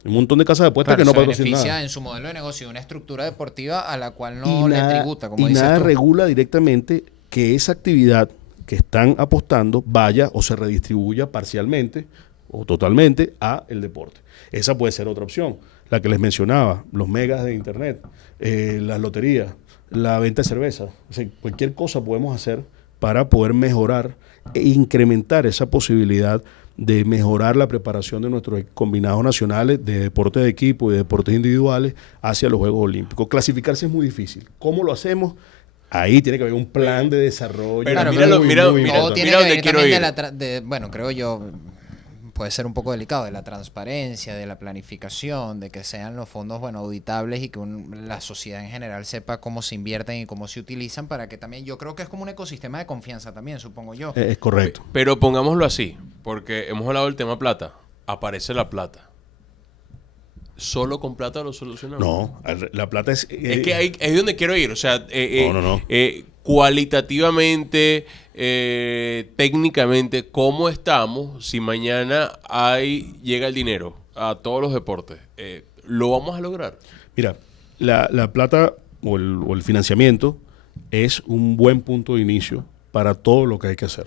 Hay un montón de casas de apuestas que no patrocinan nada. Beneficia en su modelo de negocio una estructura deportiva a la cual no le tributa, como dices tú. Y nada regula directamente que esa actividad que están apostando vaya o se redistribuya parcialmente o totalmente a el deporte. Esa puede ser otra opción. La que les mencionaba, los megas de internet, las loterías, la venta de cerveza. O sea, cualquier cosa podemos hacer para poder mejorar e incrementar esa posibilidad de mejorar la preparación de nuestros combinados nacionales de deportes de equipo y de deportes individuales hacia los Juegos Olímpicos. Clasificarse es muy difícil. ¿Cómo lo hacemos? Ahí tiene que haber un plan de desarrollo. Pero Claro, mira todo tiene que donde venir quiero también ir. bueno, creo yo, puede ser un poco delicado, de la transparencia, de la planificación, de que sean los fondos, bueno, auditables y que la sociedad en general sepa cómo se invierten y cómo se utilizan para que también, yo creo que es como un ecosistema de confianza también, supongo yo. Es correcto. Pero pongámoslo así, porque hemos hablado del tema plata. Aparece la plata. ¿Solo con plata lo solucionamos? No, la plata es... Es que ahí es donde quiero ir. O sea, No. cualitativamente, técnicamente, ¿cómo estamos si mañana llega el dinero a todos los deportes? ¿Lo vamos a lograr? Mira, la plata o el financiamiento es un buen punto de inicio para todo lo que hay que hacer.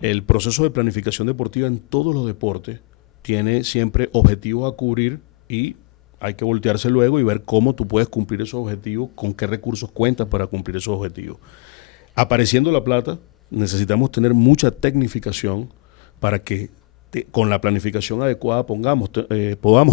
El proceso de planificación deportiva en todos los deportes tiene siempre objetivos a cubrir y hay que voltearse luego y ver cómo tú puedes cumplir esos objetivos, con qué recursos cuentas para cumplir esos objetivos. Apareciendo la plata, necesitamos tener mucha tecnificación para que con la planificación adecuada podamos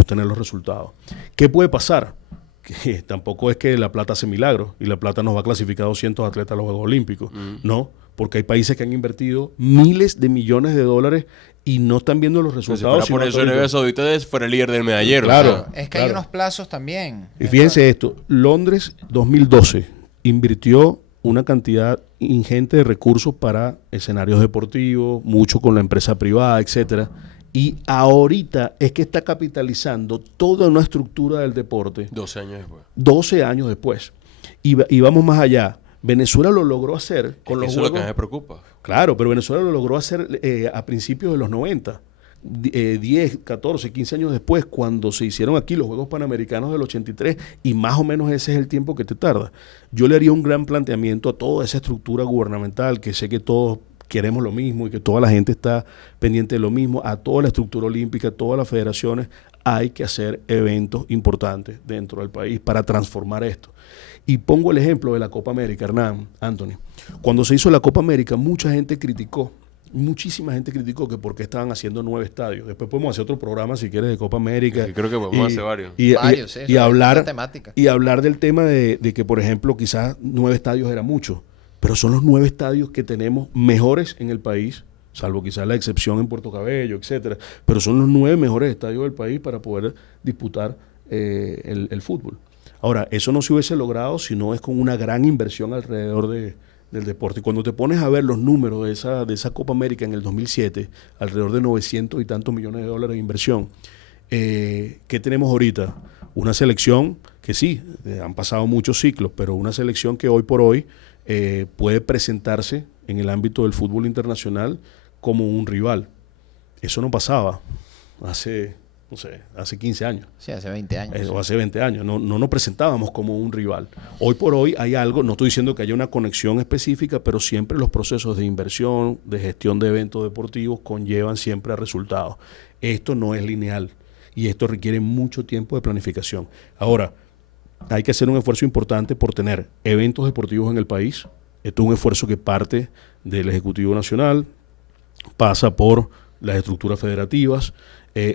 tener los resultados. ¿Qué puede pasar? Que tampoco es que la plata hace milagros y la plata nos va a clasificar a 200 atletas a los Juegos Olímpicos. No, porque hay países que han invertido miles de millones de dólares y no están viendo los resultados. Si fuera por eso Arabia Saudita fuera el líder del medallero. Claro. Es que hay unos plazos también. Y fíjense esto, Londres 2012 invirtió una cantidad ingente de recursos para escenarios deportivos, mucho con la empresa privada, etcétera. Y ahorita es que está capitalizando toda una estructura del deporte 12 años después. 12 años después. Y vamos más allá. Venezuela lo logró hacer con los Eso es lo que Juegos. me preocupa. Claro, pero Venezuela lo logró hacer a principios de los 90. 10, 14, 15 años después, cuando se hicieron aquí los Juegos Panamericanos del 83, y más o menos ese es el tiempo que te tarda. Yo le haría un gran planteamiento a toda esa estructura gubernamental, que sé que todos queremos lo mismo y que toda la gente está pendiente de lo mismo, a toda la estructura olímpica, a todas las federaciones, hay que hacer eventos importantes dentro del país para transformar esto. Y pongo el ejemplo de la Copa América, Anthony. Cuando se hizo la Copa América, mucha gente criticó, muchísima gente criticó que por qué estaban haciendo 9 estadios. Después podemos hacer otro programa, si quieres, de Copa América. Sí, creo que podemos hacer varios. Y hablar del tema de que, por ejemplo, quizás 9 estadios era mucho, pero son los 9 estadios que tenemos mejores en el país, salvo quizás la excepción en Puerto Cabello, etcétera, pero son los 9 mejores estadios del país para poder disputar el fútbol. Ahora, eso no se hubiese logrado si no es con una gran inversión alrededor del deporte. Y cuando te pones a ver los números de esa Copa América en el 2007, alrededor de 900 y tantos millones de dólares de inversión, ¿qué tenemos ahorita? Una selección que sí, han pasado muchos ciclos, pero una selección que hoy por hoy puede presentarse en el ámbito del fútbol internacional como un rival. Eso no pasaba hace 15 años. Sí, hace 20 años. O hace 20 años. No nos presentábamos como un rival. Hoy por hoy hay algo, no estoy diciendo que haya una conexión específica, pero siempre los procesos de inversión, de gestión de eventos deportivos conllevan siempre a resultados. Esto no es lineal y esto requiere mucho tiempo de planificación. Ahora, hay que hacer un esfuerzo importante por tener eventos deportivos en el país. Esto es un esfuerzo que parte del Ejecutivo Nacional, pasa por las estructuras federativas,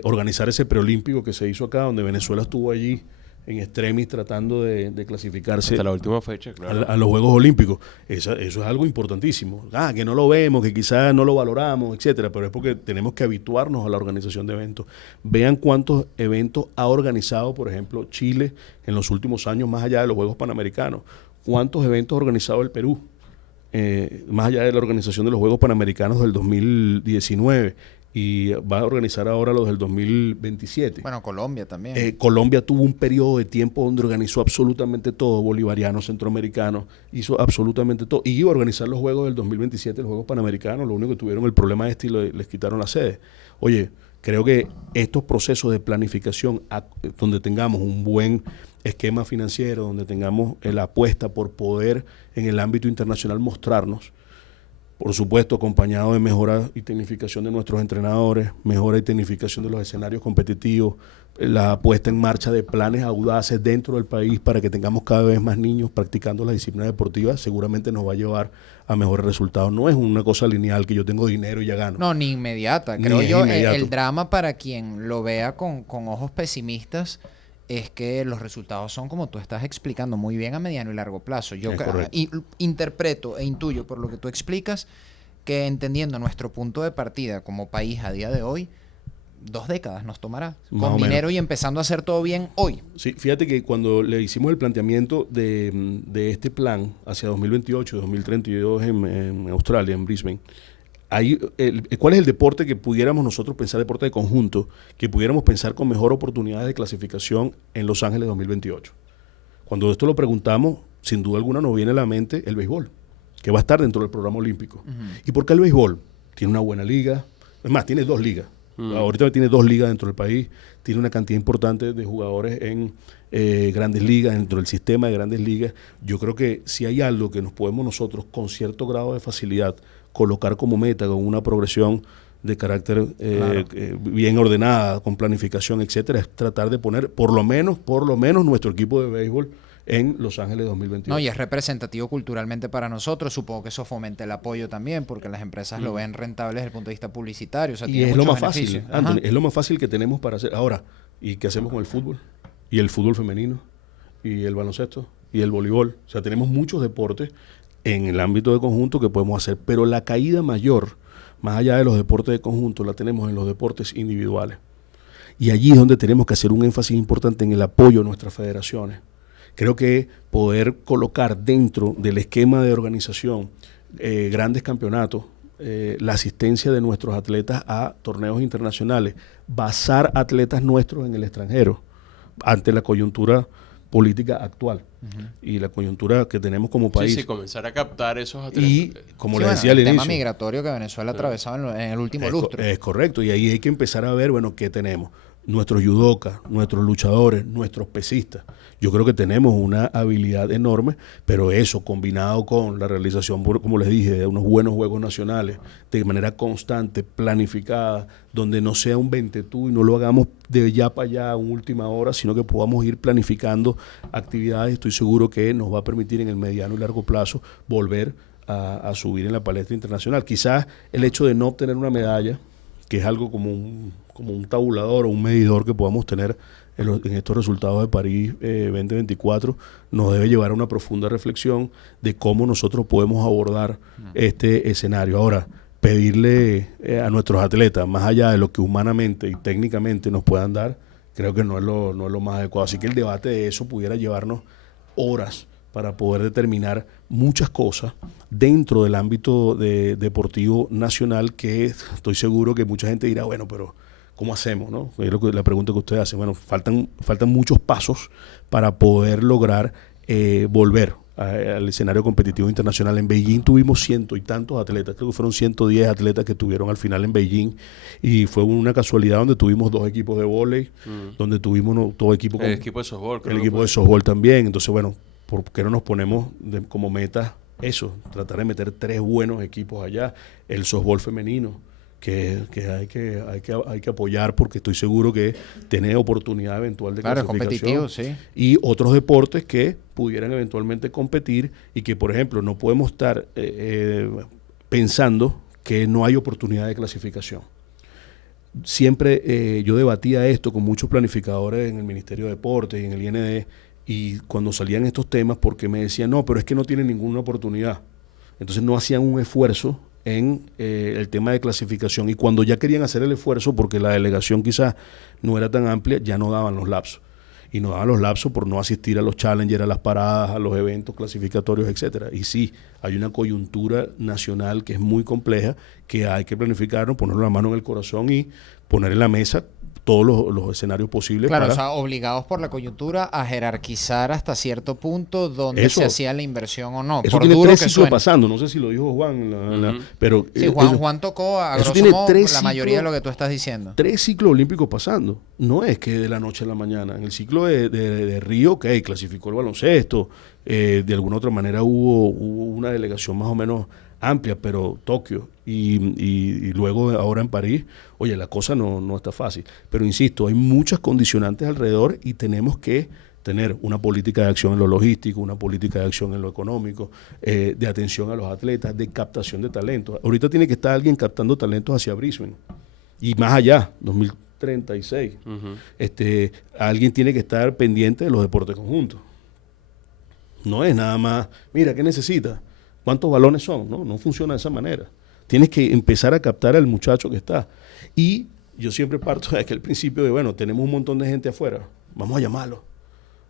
organizar ese preolímpico que se hizo acá, donde Venezuela estuvo allí en extremis tratando de clasificarse hasta la última fecha, claro, a los Juegos Olímpicos. Eso es algo importantísimo. Que no lo vemos, que quizás no lo valoramos, etcétera, pero es porque tenemos que habituarnos a la organización de eventos. Vean cuántos eventos ha organizado, por ejemplo, Chile en los últimos años, más allá de los Juegos Panamericanos. ¿Cuántos eventos ha organizado el Perú? Más allá de la organización de los Juegos Panamericanos del 2019. Y va a organizar ahora los del 2027. Bueno, Colombia también. Colombia tuvo un periodo de tiempo donde organizó absolutamente todo, bolivariano, centroamericano, hizo absolutamente todo. Y iba a organizar los Juegos del 2027, los Juegos Panamericanos, lo único que tuvieron el problema y les quitaron la sede. Oye, creo que estos procesos de planificación, donde tengamos un buen esquema financiero, donde tengamos la apuesta por poder en el ámbito internacional mostrarnos, por supuesto, acompañado de mejora y tecnificación de nuestros entrenadores, mejora y tecnificación de los escenarios competitivos, la puesta en marcha de planes audaces dentro del país para que tengamos cada vez más niños practicando la disciplina deportiva, seguramente nos va a llevar a mejores resultados. No es una cosa lineal que yo tengo dinero y ya gano. No, ni inmediata. Creo yo, el drama para quien lo vea con ojos pesimistas es que los resultados son como tú estás explicando muy bien a mediano y largo plazo. Yo interpreto e intuyo por lo que tú explicas que entendiendo nuestro punto de partida como país a día de hoy, 2 décadas nos tomará Más con dinero menos. y empezando a hacer todo bien hoy. Sí, fíjate que cuando le hicimos el planteamiento de este plan hacia 2028, 2032 en Australia, en Brisbane, ¿cuál es el deporte que pudiéramos nosotros pensar, deporte de conjunto, que pudiéramos pensar con mejor oportunidad de clasificación en Los Ángeles 2028? Cuando esto lo preguntamos, sin duda alguna nos viene a la mente el béisbol, que va a estar dentro del programa olímpico. ¿Y por qué el béisbol? Tiene una buena liga, es más, tiene 2 ligas. Ahorita tiene 2 ligas dentro del país, tiene una cantidad importante de jugadores en grandes ligas, dentro del sistema de grandes ligas. Yo creo que si hay algo que nos podemos nosotros con cierto grado de facilidad colocar como meta, con una progresión de carácter bien ordenada, con planificación, etcétera, es tratar de poner por lo menos nuestro equipo de béisbol en Los Ángeles 2028. No, y es representativo culturalmente para nosotros. Supongo que eso fomenta el apoyo también, porque las empresas lo ven rentable desde el punto de vista publicitario. O sea, y tiene es lo muchos más beneficios. fácil, Anthony, es lo más fácil que tenemos para hacer. Ahora, ¿y qué hacemos con el fútbol? Y el fútbol femenino, y el baloncesto, y el voleibol. O sea, tenemos muchos deportes en el ámbito de conjunto que podemos hacer, pero la caída mayor, más allá de los deportes de conjunto, la tenemos en los deportes individuales. Y allí es donde tenemos que hacer un énfasis importante en el apoyo a nuestras federaciones. Creo que poder colocar dentro del esquema de organización grandes campeonatos, la asistencia de nuestros atletas a torneos internacionales, basar atletas nuestros en el extranjero ante la coyuntura política actual y la coyuntura que tenemos como país. Sí, comenzar a captar esos atletas. Y como les decía al inicio, el tema migratorio que Venezuela ha atravesado en el último lustro. Es correcto, y ahí hay que empezar a ver, bueno, ¿qué tenemos? Nuestros yudokas, nuestros luchadores, nuestros pesistas. Yo creo que tenemos una habilidad enorme, pero eso combinado con la realización, como les dije, de unos buenos juegos nacionales, de manera constante, planificada, donde no sea un ventetú y no lo hagamos de ya para allá a última hora, sino que podamos ir planificando actividades. Estoy seguro que nos va a permitir en el mediano y largo plazo volver a subir en la palestra internacional. Quizás el hecho de no obtener una medalla, que es algo como un tabulador o un medidor que podamos tener en estos resultados de París 2024, nos debe llevar a una profunda reflexión de cómo nosotros podemos abordar este escenario. Ahora, pedirle a nuestros atletas, más allá de lo que humanamente y técnicamente nos puedan dar, creo que no es lo más adecuado. Así que el debate de eso pudiera llevarnos horas para poder determinar muchas cosas dentro del ámbito deportivo nacional, que estoy seguro que mucha gente dirá, bueno, pero ¿cómo hacemos? ¿No? Es la pregunta que usted hace. Bueno, faltan muchos pasos para poder lograr volver al escenario competitivo internacional. En Beijing tuvimos 100 y tantos atletas, creo que fueron 110 atletas que tuvieron al final en Beijing, y fue una casualidad donde tuvimos 2 equipos de vóley, donde tuvimos todo equipo. El equipo de softball. El equipo de softball también. Entonces, bueno, ¿por qué no nos ponemos como meta eso? Tratar de meter 3 buenos equipos allá. El softball femenino, que hay que apoyar, porque estoy seguro que tiene oportunidad eventual de clasificación. Competitivo, sí. Y otros deportes que pudieran eventualmente competir, y que, por ejemplo, no podemos estar pensando que no hay oportunidad de clasificación. Siempre yo debatía esto con muchos planificadores en el Ministerio de Deportes y en el IND, y cuando salían estos temas, porque me decían, no, pero es que no tienen ninguna oportunidad. Entonces no hacían un esfuerzo en el tema de clasificación, y cuando ya querían hacer el esfuerzo, porque la delegación quizás no era tan amplia, ya no daban los lapsos. Y no daban los lapsos por no asistir a los challengers, a las paradas, a los eventos clasificatorios, etcétera. Y sí, hay una coyuntura nacional que es muy compleja, que hay que planificarnos, poner la mano en el corazón y poner en la mesa todos los escenarios posibles. Claro, o sea, obligados por la coyuntura a jerarquizar hasta cierto punto dónde se hacía la inversión o no. Eso por tiene duro 3 que ciclos suene. pasando, no sé si lo dijo Juan, pero sí, Juan tocó a grosso modo la mayoría de lo que tú estás diciendo. 3 ciclos olímpicos pasando. No es que de la noche a la mañana. En el ciclo de Río, ok, clasificó el baloncesto, de alguna otra manera hubo una delegación más o menos amplia, pero Tokio y luego ahora en París, oye, la cosa no está fácil. Pero insisto, hay muchas condicionantes alrededor y tenemos que tener una política de acción en lo logístico, una política de acción en lo económico, de atención a los atletas, de captación de talentos. Ahorita tiene que estar alguien captando talentos hacia Brisbane y más allá, 2036. Alguien tiene que estar pendiente de los deportes conjuntos. No es nada más, mira, ¿qué necesitas? ¿Cuántos balones son? No funciona de esa manera. Tienes que empezar a captar al muchacho que está. Y yo siempre parto de aquel principio de, bueno, tenemos un montón de gente afuera, vamos a llamarlos.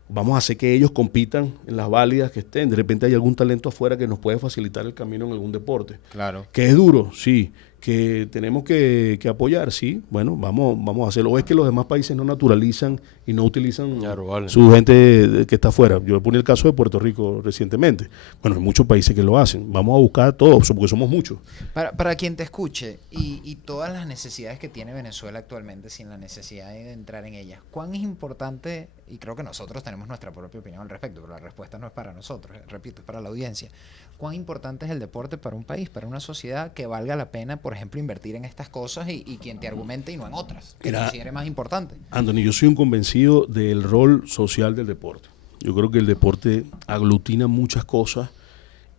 Vamos a hacer que ellos compitan en las válidas que estén. De repente hay algún talento afuera que nos puede facilitar el camino en algún deporte. Claro. Que es duro, sí. Que tenemos que apoyar, sí. Bueno, vamos a hacerlo. O es que los demás países no naturalizan y no utilizan su gente que está afuera. Yo ponía el caso de Puerto Rico recientemente. Bueno, hay muchos países que lo hacen. Vamos a buscar todos, porque somos muchos. Para quien te escuche y todas las necesidades que tiene Venezuela actualmente sin la necesidad de entrar en ellas, ¿cuán es importante? Y creo que nosotros tenemos nuestra propia opinión al respecto, pero la respuesta no es para nosotros, repito, es para la audiencia. ¿Cuán importante es el deporte para un país, para una sociedad que valga la pena, por ejemplo, invertir en estas cosas y quien te argumente y no en otras, que considere más importante? Anthony, yo soy un convencido del rol social del deporte. Yo creo que el deporte aglutina muchas cosas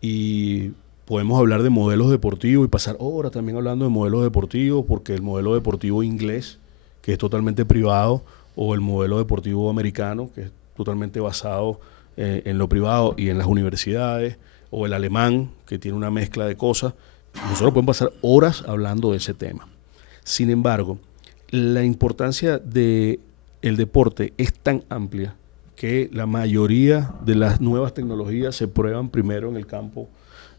y podemos hablar de modelos deportivos y pasar horas también hablando de modelos deportivos, porque el modelo deportivo inglés, que es totalmente privado, o el modelo deportivo americano, que es totalmente basado en lo privado y en las universidades, o el alemán, que tiene una mezcla de cosas. Nosotros podemos pasar horas hablando de ese tema. Sin embargo, la importancia del deporte es tan amplia que la mayoría de las nuevas tecnologías se prueban primero en el campo,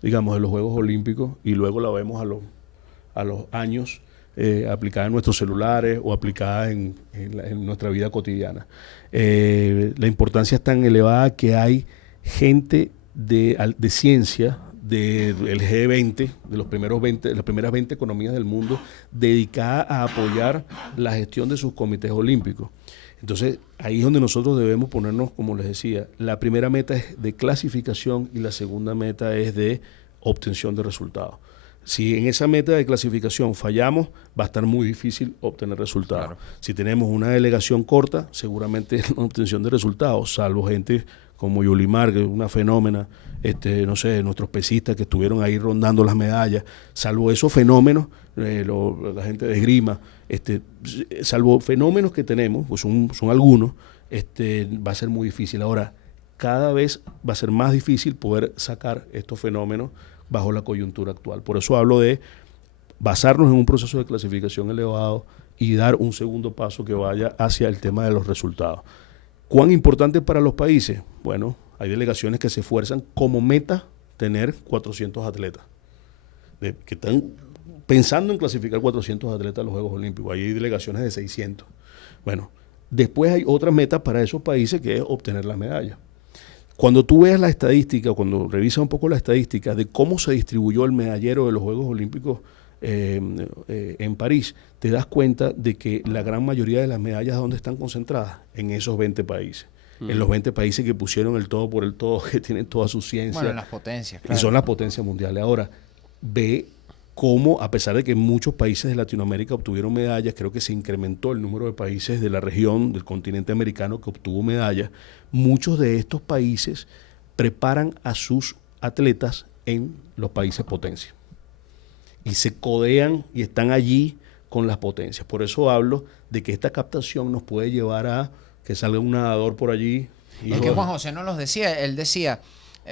digamos, de los Juegos Olímpicos, y luego la vemos a los años aplicada en nuestros celulares o aplicada en nuestra vida cotidiana. La importancia es tan elevada que hay gente de ciencia del G20, de los primeros 20, las primeras 20 economías del mundo, dedicada a apoyar la gestión de sus comités olímpicos. Entonces, ahí es donde nosotros debemos ponernos, como les decía, la primera meta es de clasificación y la segunda meta es de obtención de resultados. Si en esa meta de clasificación fallamos, va a estar muy difícil obtener resultados. Claro. Si tenemos una delegación corta, seguramente es la obtención de resultados, salvo gente como Yulimar, que es una fenómena, no sé, nuestros pesistas que estuvieron ahí rondando las medallas, salvo esos fenómenos, la gente de esgrima, salvo fenómenos que tenemos, pues son algunos, va a ser muy difícil. Ahora, cada vez va a ser más difícil poder sacar estos fenómenos bajo la coyuntura actual. Por eso hablo de basarnos en un proceso de clasificación elevado y dar un segundo paso que vaya hacia el tema de los resultados. ¿Cuán importante para los países? Bueno, hay delegaciones que se esfuerzan como meta tener 400 atletas, que están pensando en clasificar 400 atletas a los Juegos Olímpicos. Hay delegaciones de 600. Bueno, después hay otra meta para esos países que es obtener las medallas. Cuando tú veas la estadística, cuando revisas un poco la estadística de cómo se distribuyó el medallero de los Juegos Olímpicos en París, te das cuenta de que la gran mayoría de las medallas, ¿dónde están concentradas? En esos 20 países. En los 20 países que pusieron el todo por el todo, que tienen toda su ciencia. Bueno, las potencias, claro. Y son las potencias mundiales. Ahora, ve cómo, a pesar de que muchos países de Latinoamérica obtuvieron medallas, creo que se incrementó el número de países de la región, del continente americano, que obtuvo medallas. Muchos de estos países preparan a sus atletas en los países potencia. Y se codean y están allí con las potencias. Por eso hablo de que esta captación nos puede llevar a que salga un nadador por allí. Y es que Juan José nos los decía, él decía,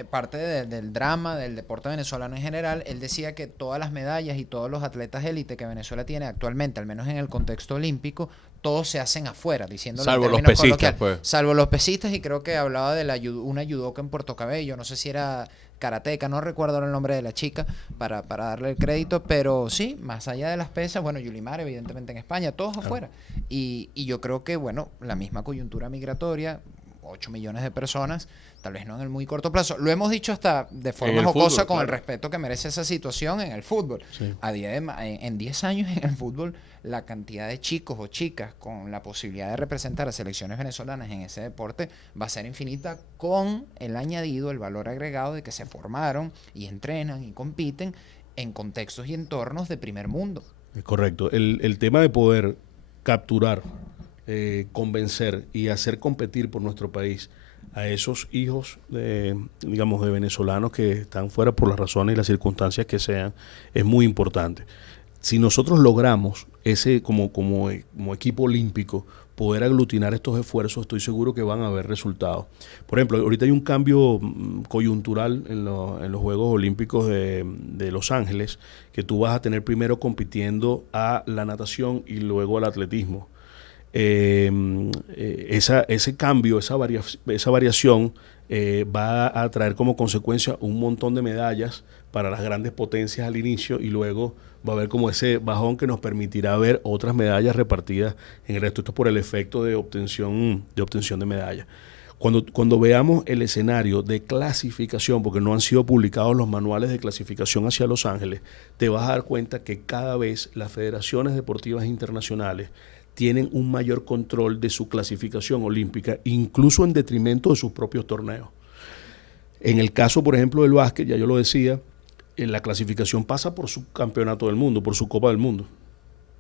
parte del drama del deporte venezolano en general, él decía que todas las medallas y todos los atletas élite que Venezuela tiene actualmente, al menos en el contexto olímpico, todos se hacen afuera, diciéndolo salvo los pesistas, pues. Salvo los pesistas, y creo que hablaba de una judoka en Puerto Cabello, no sé si era karateca, no recuerdo el nombre de la chica para darle el crédito, pero sí, más allá de las pesas, bueno, Yulimar evidentemente en España, todos afuera. Y yo creo que, bueno, la misma coyuntura migratoria, 8 millones de personas, tal vez no en el muy corto plazo. Lo hemos dicho hasta de forma el jocosa fútbol, con el claro. respeto que merece esa situación en el fútbol. Sí. En 10 años en el fútbol, la cantidad de chicos o chicas con la posibilidad de representar a selecciones venezolanas en ese deporte va a ser infinita, con el añadido, el valor agregado de que se formaron y entrenan y compiten en contextos y entornos de primer mundo. Es correcto. El tema de poder capturar, convencer y hacer competir por nuestro país a esos hijos digamos, de venezolanos que están fuera por las razones y las circunstancias que sean, es muy importante. Si nosotros logramos como equipo olímpico poder aglutinar estos esfuerzos, estoy seguro que van a haber resultados. Por ejemplo, ahorita hay un cambio coyuntural en los Juegos Olímpicos de Los Ángeles, que tú vas a tener primero compitiendo a la natación y luego al atletismo. Ese cambio, esa variación va a traer como consecuencia un montón de medallas para las grandes potencias al inicio, y luego va a haber como ese bajón que nos permitirá ver otras medallas repartidas en el resto. Esto es por el efecto de obtención de medallas. Cuando veamos el escenario de clasificación, porque no han sido publicados los manuales de clasificación hacia Los Ángeles, te vas a dar cuenta que cada vez las federaciones deportivas internacionales tienen un mayor control de su clasificación olímpica, incluso en detrimento de sus propios torneos. En el caso, por ejemplo, del básquet, ya yo lo decía, la clasificación pasa por su campeonato del mundo, por su Copa del Mundo.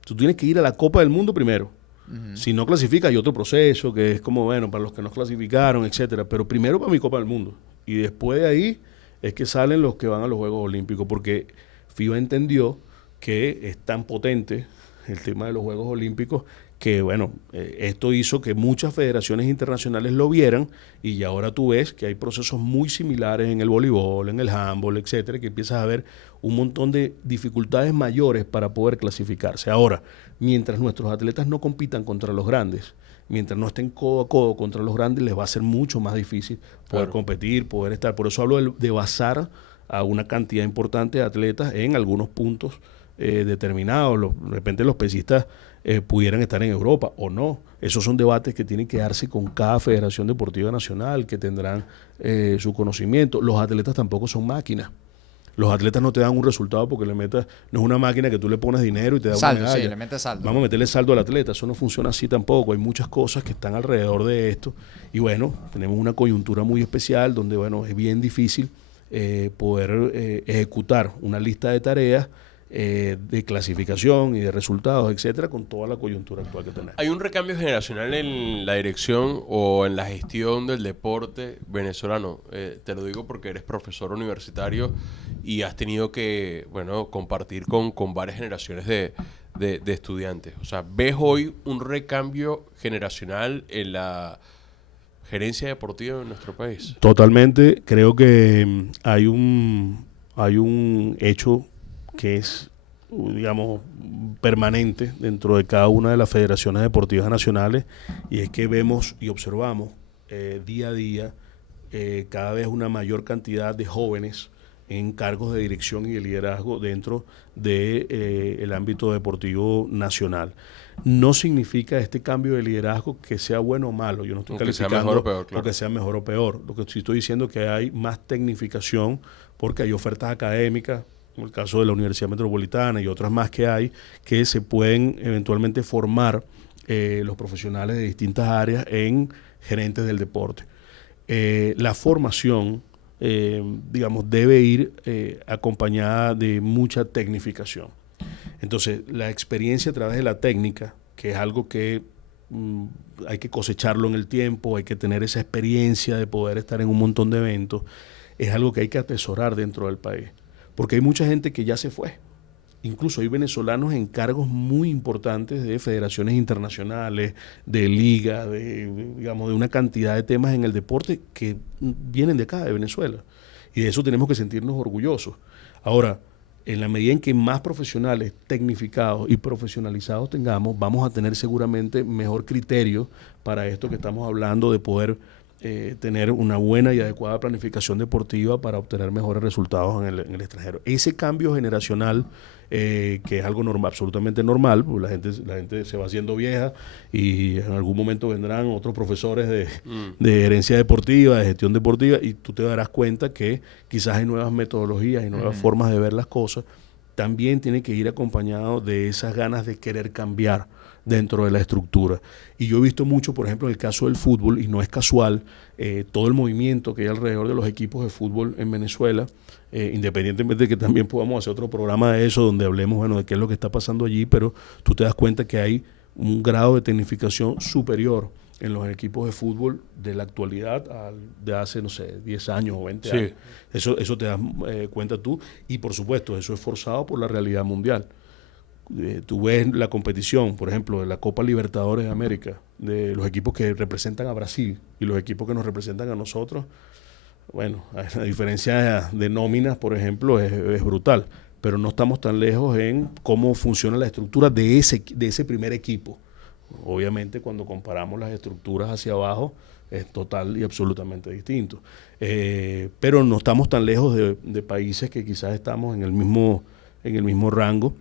Tú tienes que ir a la Copa del Mundo primero. Uh-huh. Si no clasificas, hay otro proceso que es como, bueno, para los que no clasificaron, etcétera. Pero primero para mi Copa del Mundo. Y después de ahí es que salen los que van a los Juegos Olímpicos, porque FIBA entendió que es tan potente el tema de los Juegos Olímpicos que, bueno, esto hizo que muchas federaciones internacionales lo vieran, y ahora tú ves que hay procesos muy similares en el voleibol, en el handball, etcétera, que empiezas a ver un montón de dificultades mayores para poder clasificarse. Ahora, mientras nuestros atletas no compitan contra los grandes, mientras no estén codo a codo contra los grandes, les va a ser mucho más difícil poder competir, poder estar. Por eso hablo de basar a una cantidad importante de atletas en algunos puntos determinados. De repente los pesistas pudieran estar en Europa o no. Esos son debates que tienen que darse con cada federación deportiva nacional, que tendrán su conocimiento. Los atletas tampoco son máquinas. Los atletas no te dan un resultado porque le metas, no es una máquina que tú le pones dinero y te da saldo, una medalla. sí, le metes saldo. Vamos a meterle saldo al atleta, eso no funciona así tampoco. Hay muchas cosas que están alrededor de esto, y bueno, tenemos una coyuntura muy especial donde, bueno, es bien difícil poder ejecutar una lista de tareas de clasificación y de resultados, etcétera, con toda la coyuntura actual que tenemos. ¿Hay un recambio generacional en la dirección o en la gestión del deporte venezolano? Te lo digo porque eres profesor universitario y has tenido que, bueno, compartir con varias generaciones de estudiantes. O sea, ¿ves hoy un recambio generacional en la gerencia deportiva en nuestro país? Totalmente. Creo que hay un hecho que es, digamos, permanente dentro de cada una de las federaciones deportivas nacionales, y es que vemos y observamos día a día cada vez una mayor cantidad de jóvenes en cargos de dirección y de liderazgo dentro del ámbito deportivo nacional. No significa este cambio de liderazgo que sea bueno o malo. Yo no estoy calificando mejor o peor, claro. que sea mejor o peor. Lo que sí estoy diciendo es que hay más tecnificación, porque hay ofertas académicas, como el caso de la Universidad Metropolitana y otras más que hay, que se pueden eventualmente formar los profesionales de distintas áreas en gerentes del deporte. La formación, digamos, debe ir acompañada de mucha tecnificación. Entonces, la experiencia a través de la técnica, que es algo que hay que cosecharlo en el tiempo, hay que tener esa experiencia de poder estar en un montón de eventos, es algo que hay que atesorar dentro del país. Porque hay mucha gente que ya se fue. Incluso hay venezolanos en cargos muy importantes de federaciones internacionales, de liga, digamos, de una cantidad de temas en el deporte que vienen de acá, de Venezuela. Y de eso tenemos que sentirnos orgullosos. Ahora, en la medida en que más profesionales tecnificados y profesionalizados tengamos, vamos a tener seguramente mejor criterio para esto que estamos hablando, de poder tener una buena y adecuada planificación deportiva para obtener mejores resultados en el extranjero. Ese cambio generacional, que es algo normal, absolutamente normal, pues la gente se va haciendo vieja y en algún momento vendrán otros profesores de herencia deportiva, de gestión deportiva, y tú te darás cuenta que quizás hay nuevas metodologías y nuevas formas de ver las cosas. También tiene que ir acompañado de esas ganas de querer cambiar dentro de la estructura. Y yo he visto mucho, por ejemplo, en el caso del fútbol, y no es casual, todo el movimiento que hay alrededor de los equipos de fútbol en Venezuela, independientemente de que también podamos hacer otro programa de eso, donde hablemos, bueno, de qué es lo que está pasando allí, pero tú te das cuenta que hay un grado de tecnificación superior en los equipos de fútbol de la actualidad de hace, no sé, 10 años o 20 años. Eso te das cuenta tú, y por supuesto, eso es forzado por la realidad mundial. Tú ves la competición, por ejemplo, de la Copa Libertadores de América, de los equipos que representan a Brasil y los equipos que nos representan a nosotros. Bueno, la diferencia de nóminas, por ejemplo, es brutal, pero no estamos tan lejos en cómo funciona la estructura de ese primer equipo. Obviamente, cuando comparamos las estructuras hacia abajo, es total y absolutamente distinto. Pero no estamos tan lejos de países que quizás estamos en el mismo rango.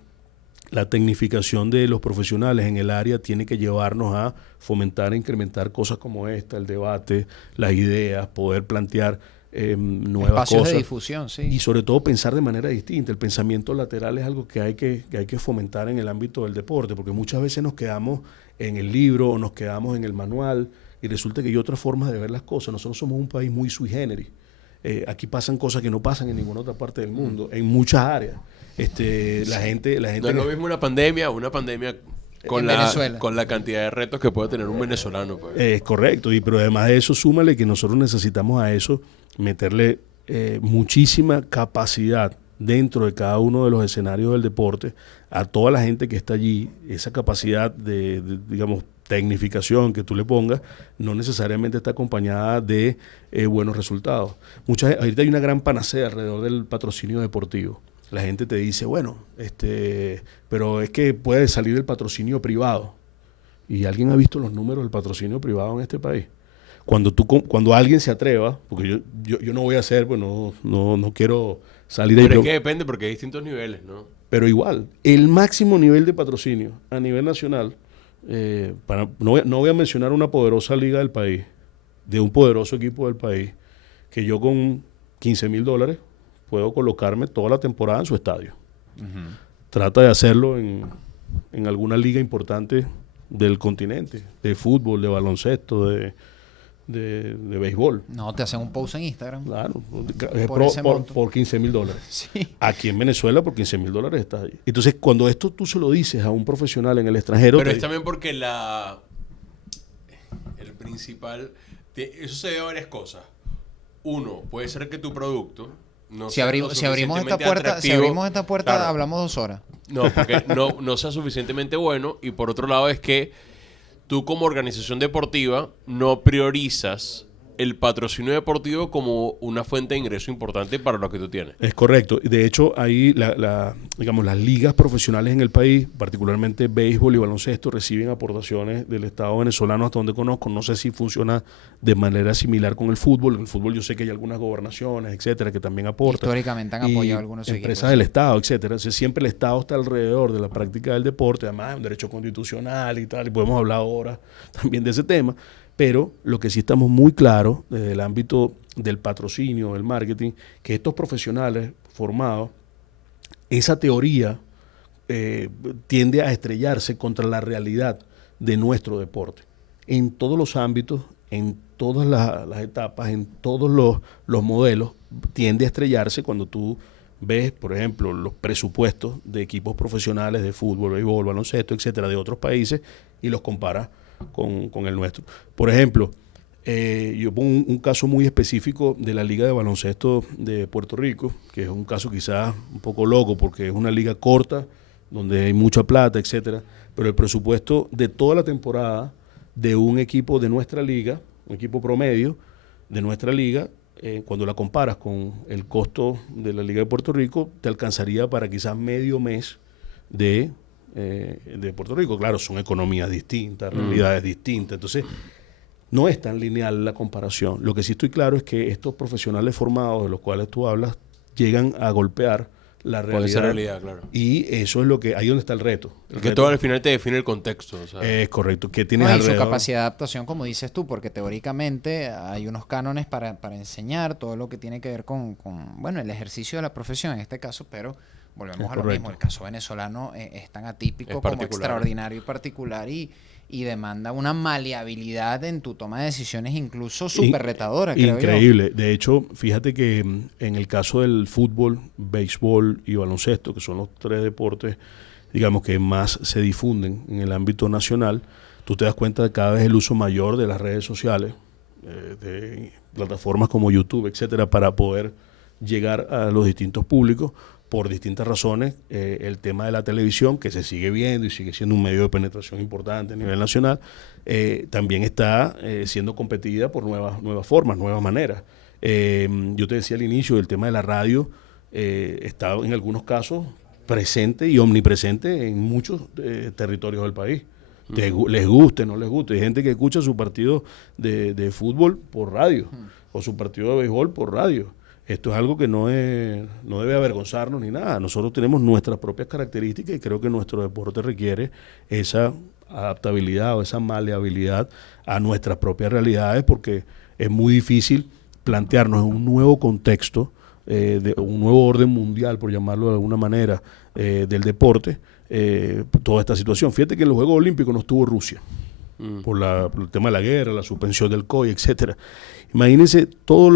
La tecnificación de los profesionales en el área tiene que llevarnos a fomentar e incrementar cosas como esta, el debate, las ideas, poder plantear nuevas espacios cosas. de difusión, sí. Y sobre todo pensar de manera distinta. El pensamiento lateral es algo que hay que fomentar en el ámbito del deporte, porque muchas veces nos quedamos en el libro o nos quedamos en el manual y resulta que hay otras formas de ver las cosas. Nosotros somos un país muy sui generis. Aquí pasan cosas que no pasan en ninguna otra parte del mundo, en muchas áreas. La gente no es lo mismo una pandemia con la cantidad de retos que puede tener un venezolano. Pues. Es correcto, pero además de eso, súmale que nosotros necesitamos a eso meterle muchísima capacidad dentro de cada uno de los escenarios del deporte, a toda la gente que está allí, esa capacidad de digamos, tecnificación que tú le pongas, no necesariamente está acompañada de buenos resultados. Ahorita hay una gran panacea alrededor del patrocinio deportivo. La gente te dice, bueno, pero es que puede salir el patrocinio privado. ¿Y alguien ha visto los números del patrocinio privado en este país? Cuando alguien se atreva, porque yo no voy a hacer, pues no quiero salir ahí. Pero es que depende, porque hay distintos niveles, ¿no? Pero igual, el máximo nivel de patrocinio a nivel nacional, no voy a mencionar una poderosa liga del país, de un poderoso equipo del país, que yo con $15,000 puedo colocarme toda la temporada en su estadio. Uh-huh. Trata de hacerlo en alguna liga importante del continente, de fútbol, de baloncesto, de béisbol. No, te hacen un post en Instagram. Claro, por $15,000. Sí. Aquí en Venezuela por $15,000 está ahí. Entonces, cuando esto tú se lo dices a un profesional en el extranjero... Pero es también porque el principal... Eso se debe a varias cosas. Uno, puede ser que tu producto... Si abrimos esta puerta, claro, hablamos 2 horas. No, porque no sea suficientemente bueno. Y por otro lado es que tú como organización deportiva no priorizas el patrocinio deportivo como una fuente de ingreso importante para lo que tú tienes. Es correcto. De hecho, ahí digamos, las ligas profesionales en el país, particularmente béisbol y baloncesto, reciben aportaciones del Estado venezolano hasta donde conozco. No sé si funciona de manera similar con el fútbol. En el fútbol yo sé que hay algunas gobernaciones, etcétera, que también aportan. Históricamente han apoyado algunos equipos. Empresas del Estado, etcétera. Entonces, siempre el Estado está alrededor de la práctica del deporte, además es un derecho constitucional y tal, y podemos hablar ahora también de ese tema. Pero lo que sí estamos muy claros desde el ámbito del patrocinio, del marketing, que estos profesionales formados, esa teoría tiende a estrellarse contra la realidad de nuestro deporte. En todos los ámbitos, en todas las etapas, en todos los modelos, tiende a estrellarse cuando tú ves, por ejemplo, los presupuestos de equipos profesionales de fútbol, béisbol, baloncesto, etcétera, de otros países y los comparas con el nuestro. Por ejemplo, yo pongo un caso muy específico de la Liga de Baloncesto de Puerto Rico, que es un caso quizás un poco loco porque es una liga corta, donde hay mucha plata, etcétera, pero el presupuesto de toda la temporada de un equipo de nuestra liga, un equipo promedio de nuestra liga, cuando la comparas con el costo de la Liga de Puerto Rico, te alcanzaría para quizás medio mes de Puerto Rico. Claro, son economías distintas, realidades distintas. Entonces, no es tan lineal la comparación. Lo que sí estoy claro es que estos profesionales formados de los cuales tú hablas llegan a golpear la realidad. Con esa realidad, claro. Y eso es lo que, ahí donde está el reto. Que todo al final te define el contexto. O sea. Es correcto. ¿Qué tienes y alrededor? su capacidad de adaptación, como dices tú, porque teóricamente hay unos cánones para enseñar todo lo que tiene que ver con, bueno, el ejercicio de la profesión en este caso, pero volvemos a lo mismo. El caso venezolano es tan atípico como extraordinario y particular y demanda una maleabilidad en tu toma de decisiones incluso súper retadora, creo yo. Increíble. De hecho, fíjate que en el caso del fútbol, béisbol y baloncesto, que son los 3 deportes, digamos, que más se difunden en el ámbito nacional, tú te das cuenta de cada vez el uso mayor de las redes sociales, de plataformas como YouTube, etcétera, para poder llegar a los distintos públicos por distintas razones. El tema de la televisión, que se sigue viendo y sigue siendo un medio de penetración importante a nivel nacional, también está siendo competida por nuevas formas, nuevas maneras. Yo te decía al inicio, el tema de la radio está en algunos casos presente y omnipresente en muchos territorios del país. Les guste, no les guste. Hay gente que escucha su partido de fútbol por radio o su partido de béisbol por radio. Esto es algo que no debe avergonzarnos ni nada. Nosotros tenemos nuestras propias características y creo que nuestro deporte requiere esa adaptabilidad o esa maleabilidad a nuestras propias realidades, porque es muy difícil plantearnos en un nuevo contexto, de un nuevo orden mundial, por llamarlo de alguna manera, del deporte, toda esta situación. Fíjate que en los Juegos Olímpicos no estuvo Rusia, por el tema de la guerra, la suspensión del COI, etcétera. Imagínense todas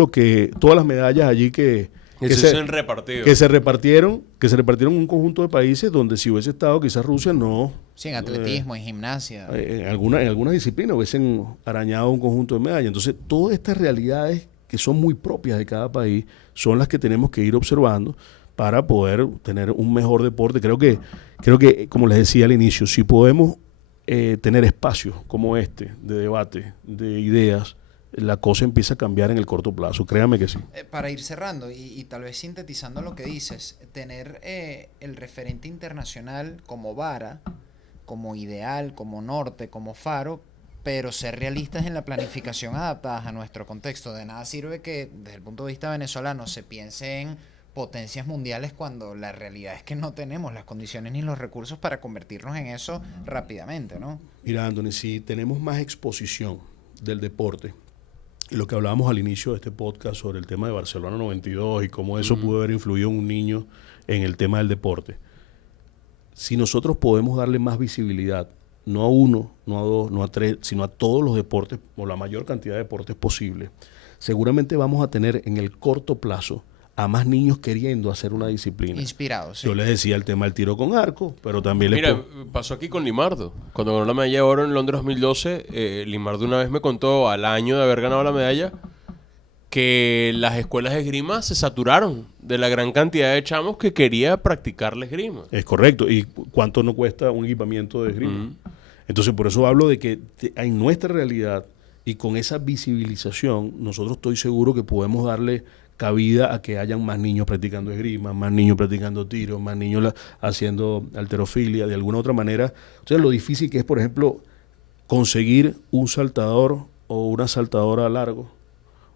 las medallas allí que se repartieron en un conjunto de países donde si hubiese estado quizás Rusia no. Sí, en atletismo, en gimnasia. En algunas disciplinas hubiesen arañado un conjunto de medallas. Entonces, todas estas realidades que son muy propias de cada país son las que tenemos que ir observando para poder tener un mejor deporte. Creo que, como les decía al inicio, si podemos tener espacios como este de debate, de ideas, la cosa empieza a cambiar en el corto plazo, créame que sí. Para ir cerrando y tal vez sintetizando lo que dices, tener el referente internacional como vara, como ideal, como norte, como faro, pero ser realistas en la planificación adaptadas a nuestro contexto. De nada sirve que desde el punto de vista venezolano se piense en potencias mundiales cuando la realidad es que no tenemos las condiciones ni los recursos para convertirnos en eso rápidamente, ¿no? Mira, Anthony, si tenemos más exposición del deporte, y lo que hablábamos al inicio de este podcast sobre el tema de Barcelona 92 y cómo eso pudo haber influido en un niño en el tema del deporte. Si nosotros podemos darle más visibilidad, no a uno, no a dos, no a tres, sino a todos los deportes, o la mayor cantidad de deportes posible, seguramente vamos a tener en el corto plazo a más niños queriendo hacer una disciplina. Inspirados, sí. Yo les decía el tema del tiro con arco, pero también pasó aquí con Limardo. Cuando ganó la medalla de oro en Londres 2012, Limardo una vez me contó, al año de haber ganado la medalla, que las escuelas de esgrima se saturaron de la gran cantidad de chamos que quería practicar la esgrima. Es correcto. ¿Y cuánto no cuesta un equipamiento de esgrima? Entonces, por eso hablo de que en nuestra realidad y con esa visibilización, nosotros estoy seguro que podemos darle cabida a que hayan más niños practicando esgrima, más niños practicando tiro, más niños haciendo halterofilia, de alguna otra manera. O sea, lo difícil que es, por ejemplo, conseguir un saltador o una saltadora largo,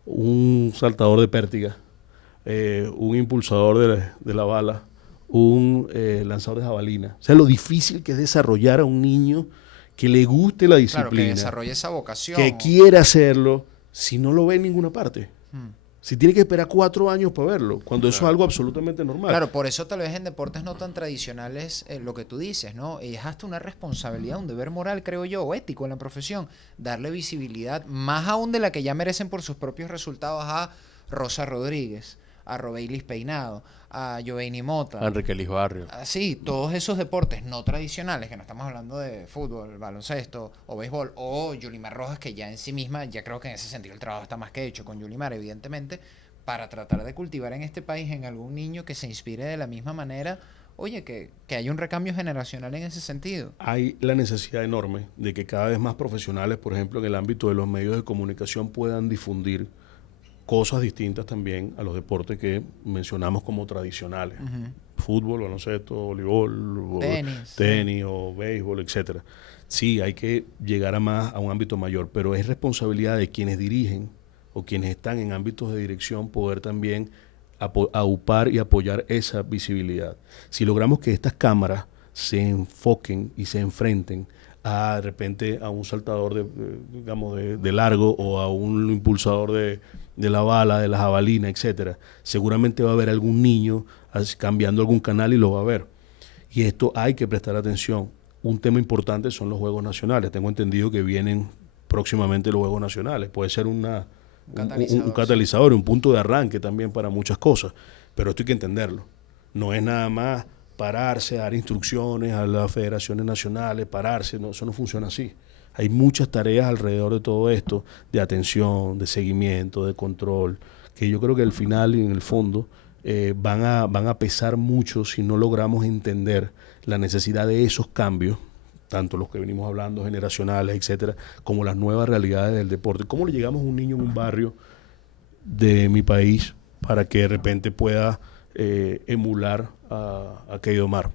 un saltador de pértiga, un impulsador de la bala, un lanzador de jabalina. O sea, lo difícil que es desarrollar a un niño que le guste la disciplina. Claro, que desarrolle esa vocación. Que quiera hacerlo si no lo ve en ninguna parte. Si tiene que esperar 4 años para verlo, cuando eso es algo absolutamente normal. Claro, por eso tal vez en deportes no tan tradicionales lo que tú dices, ¿no? Es hasta una responsabilidad, un deber moral, creo yo, o ético en la profesión, darle visibilidad, más aún de la que ya merecen por sus propios resultados, a Rosa Rodríguez, a Robeilis Peinado, a Giovanni Mota, a Enrique Liz Barrio. Sí, todos esos deportes no tradicionales, que no estamos hablando de fútbol, baloncesto o béisbol, o Yulimar Rojas, que ya en sí misma, ya creo que en ese sentido el trabajo está más que hecho con Yulimar, evidentemente, para tratar de cultivar en este país en algún niño que se inspire de la misma manera. Oye, que haya un recambio generacional en ese sentido. Hay la necesidad enorme de que cada vez más profesionales, por ejemplo, en el ámbito de los medios de comunicación, puedan difundir cosas distintas también a los deportes que mencionamos como tradicionales. fútbol, baloncesto, voleibol, tenis o béisbol, etcétera. Sí, hay que llegar a un ámbito mayor, pero es responsabilidad de quienes dirigen o quienes están en ámbitos de dirección poder también aupar y apoyar esa visibilidad. Si logramos que estas cámaras se enfoquen y se enfrenten de repente a un saltador de largo o a un impulsador de la bala, de la jabalina, etcétera, seguramente va a haber algún niño cambiando algún canal y lo va a ver. Y esto hay que prestar atención. Un tema importante son los Juegos Nacionales. Tengo entendido que vienen próximamente los Juegos Nacionales. Puede ser un catalizador, un punto de arranque también para muchas cosas. Pero esto hay que entenderlo. No es nada más pararse, dar instrucciones a las federaciones nacionales, pararse. No, eso no funciona así. Hay muchas tareas alrededor de todo esto, de atención, de seguimiento, de control, que yo creo que al final y en el fondo van a pesar mucho si no logramos entender la necesidad de esos cambios, tanto los que venimos hablando, generacionales, etcétera, como las nuevas realidades del deporte. ¿Cómo le llegamos a un niño en un barrio de mi país para que de repente pueda emular a Keidomar?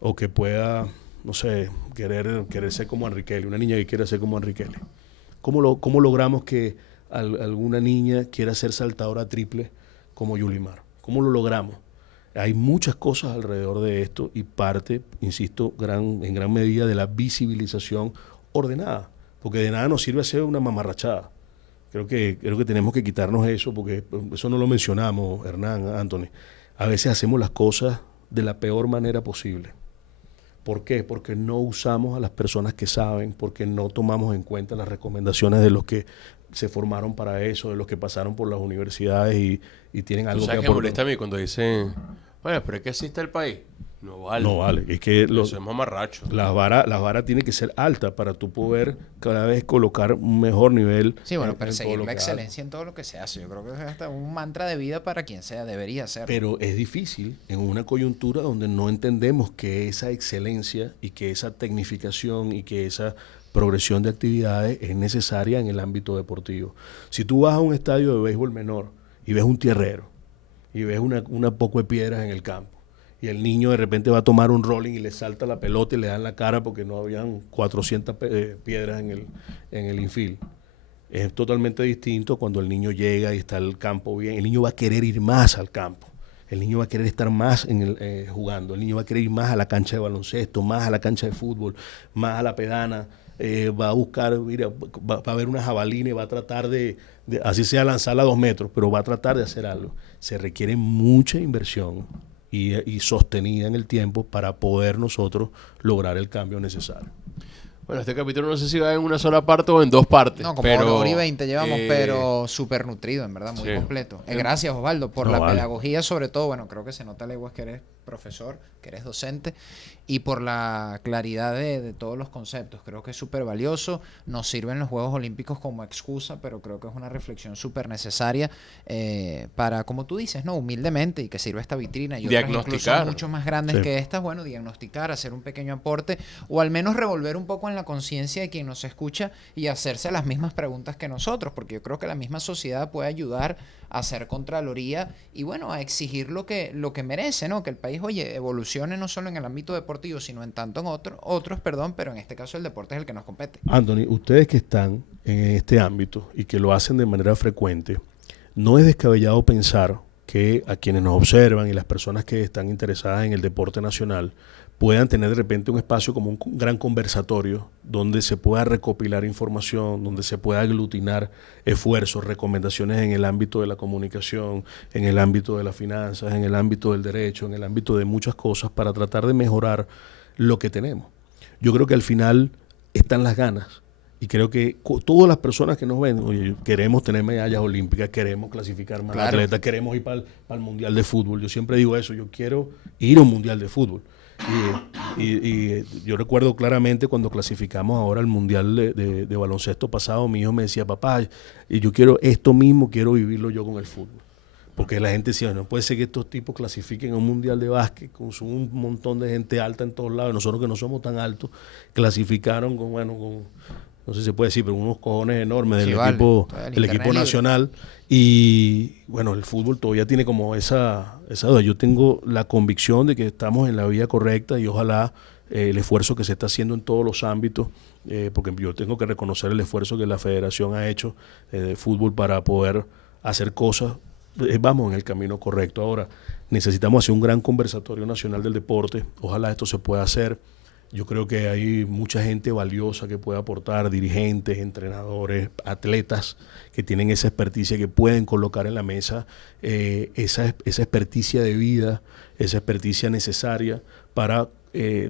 O que pueda, no sé, querer ser como Enriquelme, una niña que quiera ser como Enriquelme. ¿Cómo logramos que alguna niña quiera ser saltadora triple como Yulimar? ¿Cómo lo logramos? Hay muchas cosas alrededor de esto y parte, insisto, en gran medida de la visibilización ordenada, porque de nada nos sirve hacer una mamarrachada. Creo que tenemos que quitarnos eso, porque eso no lo mencionamos, Hernán, Anthony. A veces hacemos las cosas de la peor manera posible. ¿Por qué? Porque no usamos a las personas que saben, porque no tomamos en cuenta las recomendaciones de los que se formaron para eso, de los que pasaron por las universidades y tienen algo que aportar. ¿Sabes qué me molesta a mí cuando dicen, bueno, pero es que así está el país? No vale. No vale. Es que eso es mamarracho. Las varas tienen que ser altas para tú poder cada vez colocar un mejor nivel. Sí, bueno, perseguir la excelencia en todo lo que se hace. Yo creo que es hasta un mantra de vida para quien sea, debería ser. Pero es difícil en una coyuntura donde no entendemos que esa excelencia y que esa tecnificación y que esa progresión de actividades es necesaria en el ámbito deportivo. Si tú vas a un estadio de béisbol menor y ves un tierrero y ves una poco de piedras en el campo, y el niño de repente va a tomar un rolling y le salta la pelota y le dan la cara porque no habían 400 piedras en el infield. Es totalmente distinto cuando el niño llega y está el campo bien. El niño va a querer ir más al campo. El niño va a querer estar más jugando. El niño va a querer ir más a la cancha de baloncesto, más a la cancha de fútbol, más a la pedana. Va a buscar, mira, va a ver una jabalina y va a tratar de así sea lanzarla a 2 metros, pero va a tratar de hacer algo. Se requiere mucha inversión y sostenida en el tiempo para poder nosotros lograr el cambio necesario. Bueno, este capítulo no sé si va en una sola parte o en 2 partes. No, como hora y 20 llevamos, pero súper nutrido, en verdad, muy completo. Gracias, Osvaldo, por la pedagogía, sobre todo. Bueno, creo que se nota leguas que eres profesor, que eres docente, y por la claridad de todos los conceptos. Creo que es súper valioso. Nos sirven los Juegos Olímpicos como excusa, pero creo que es una reflexión súper necesaria para, como tú dices, ¿no? Humildemente, y que sirva esta vitrina y otras incluso mucho más grandes que estas. Bueno, diagnosticar, hacer un pequeño aporte, o al menos revolver un poco en la conciencia de quien nos escucha y hacerse las mismas preguntas que nosotros, porque yo creo que la misma sociedad puede ayudar a hacer contraloría y, bueno, a exigir lo que merece, ¿no? Que el país, oye, evolucione no solo en el ámbito deportivo, sino en tanto en otros, pero en este caso el deporte es el que nos compete. Anthony, ustedes que están en este ámbito y que lo hacen de manera frecuente, no es descabellado pensar que a quienes nos observan y las personas que están interesadas en el deporte nacional puedan tener de repente un espacio como un gran conversatorio donde se pueda recopilar información, donde se pueda aglutinar esfuerzos, recomendaciones en el ámbito de la comunicación, en el ámbito de las finanzas, en el ámbito del derecho, en el ámbito de muchas cosas para tratar de mejorar lo que tenemos. Yo creo que al final están las ganas y creo que todas las personas que nos ven, oye, queremos tener medallas olímpicas, queremos clasificar más atletas, queremos ir para el Mundial de Fútbol. Yo siempre digo eso, yo quiero ir a un Mundial de Fútbol. Y yo recuerdo claramente cuando clasificamos ahora al Mundial de baloncesto pasado, mi hijo me decía, papá, y yo quiero esto mismo, quiero vivirlo yo con el fútbol. Porque la gente decía, no puede ser que estos tipos clasifiquen a un Mundial de básquet con un montón de gente alta en todos lados. Nosotros que no somos tan altos, clasificaron con no sé si se puede decir, pero unos cojones enormes del Sí, vale. equipo, Todo el del internet equipo libre. nacional. Y bueno, el fútbol todavía tiene como esa duda. Yo tengo la convicción de que estamos en la vía correcta y ojalá el esfuerzo que se está haciendo en todos los ámbitos, porque yo tengo que reconocer el esfuerzo que la federación ha hecho de fútbol para poder hacer cosas. Vamos en el camino correcto. Ahora, necesitamos hacer un gran conversatorio nacional del deporte. Ojalá esto se pueda hacer. Yo creo que hay mucha gente valiosa que puede aportar, dirigentes, entrenadores, atletas que tienen esa experticia, que pueden colocar en la mesa esa experticia de vida, esa experticia necesaria para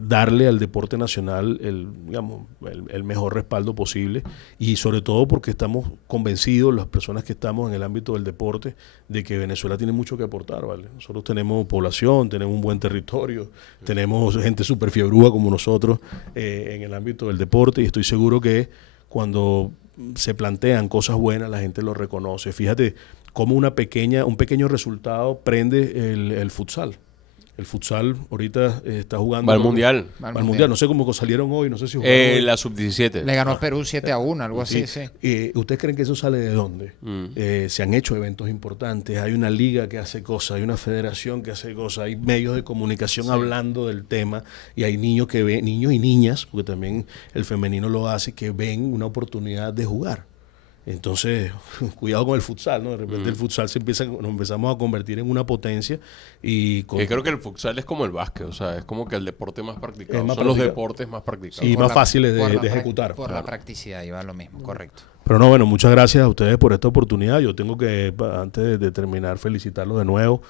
darle al deporte nacional el mejor respaldo posible, y sobre todo porque estamos convencidos, las personas que estamos en el ámbito del deporte, de que Venezuela tiene mucho que aportar, ¿vale? Nosotros tenemos población, tenemos un buen territorio, tenemos gente súper fiebrúa como nosotros en el ámbito del deporte, y estoy seguro que cuando se plantean cosas buenas la gente lo reconoce. Fíjate cómo un pequeño resultado prende el futsal. El futsal ahorita está jugando. Va al Mundial. Va al Al Mundial. No sé cómo salieron hoy, no sé si jugaron hoy. La sub-17. Le ganó a Perú 7-1, algo así, sí. ¿Ustedes creen que eso sale de dónde? Mm. Se han hecho eventos importantes, hay una liga que hace cosas, hay una federación que hace cosas, hay medios de comunicación hablando del tema, y hay niños que ven, niños y niñas, porque también el femenino lo hace, que ven una oportunidad de jugar. Entonces, cuidado con el futsal, ¿no? De repente el futsal nos empezamos a convertir en una potencia y Yo creo que el futsal es como el básquet, o sea, es como que el deporte más practicado. Es más Son los practicado. deportes más practicados. Y Por más la- fáciles por la de prac- ejecutar. Por la Claro. practicidad, iba lo mismo, correcto. Pero no, bueno, muchas gracias a ustedes por esta oportunidad. Yo tengo que, antes de terminar, felicitarlos de nuevo.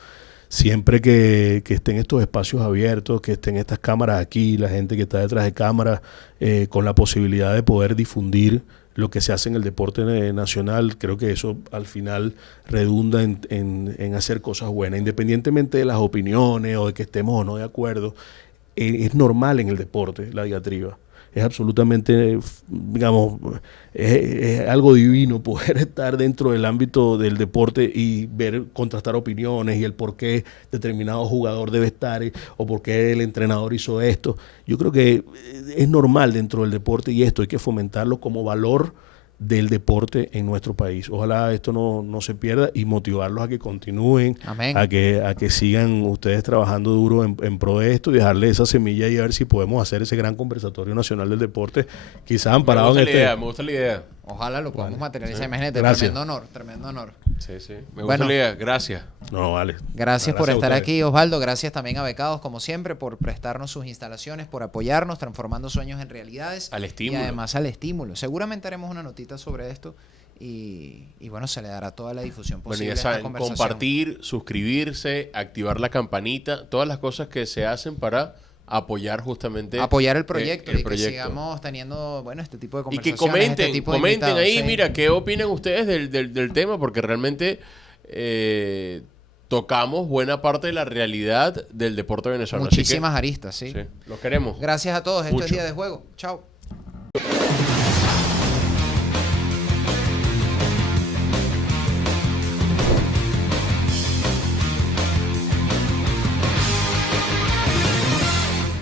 Siempre que estén estos espacios abiertos, que estén estas cámaras aquí, la gente que está detrás de cámaras, con la posibilidad de poder difundir lo que se hace en el deporte nacional, creo que eso al final redunda en hacer cosas buenas, independientemente de las opiniones o de que estemos o no de acuerdo. Es normal en el deporte la diatriba. Es absolutamente, digamos, es algo divino poder estar dentro del ámbito del deporte y ver, contrastar opiniones y el por qué determinado jugador debe estar o por qué el entrenador hizo esto. Yo creo que es normal dentro del deporte, y esto hay que fomentarlo como valor del deporte en nuestro país. Ojalá esto no se pierda, y motivarlos a que continúen, Amén. a que sigan ustedes trabajando duro en pro de esto, y dejarle esa semilla y a ver si podemos hacer ese gran conversatorio nacional del deporte, quizás amparado en Me gusta la idea. Ojalá lo podamos materializar. Sí. Imagínate, Gracias. tremendo honor. Sí, sí. Me Bueno. gusta la idea. Gracias. No, vale. Gracias por a estar ustedes. aquí, Osvaldo. Gracias también a Becados, como siempre, por prestarnos sus instalaciones, por apoyarnos, transformando sueños en realidades. Al estímulo. Y además al estímulo. Seguramente haremos una notita sobre esto y bueno, se le dará toda la difusión Bueno, posible ya a esta saben, conversación. compartir, suscribirse, activar la campanita, todas las cosas que se hacen para apoyar justamente Apoyar el proyecto el y proyecto. que sigamos teniendo, bueno, este tipo de Y conversaciones. que comenten, este tipo de comenten invitados, ahí, sí. mira, qué opinan ustedes del tema, porque realmente tocamos buena parte de la realidad del deporte venezolano. Así que, Muchísimas aristas, sí. sí, los queremos. Gracias a todos. Esto es Mucho. Día de Juego. Chao.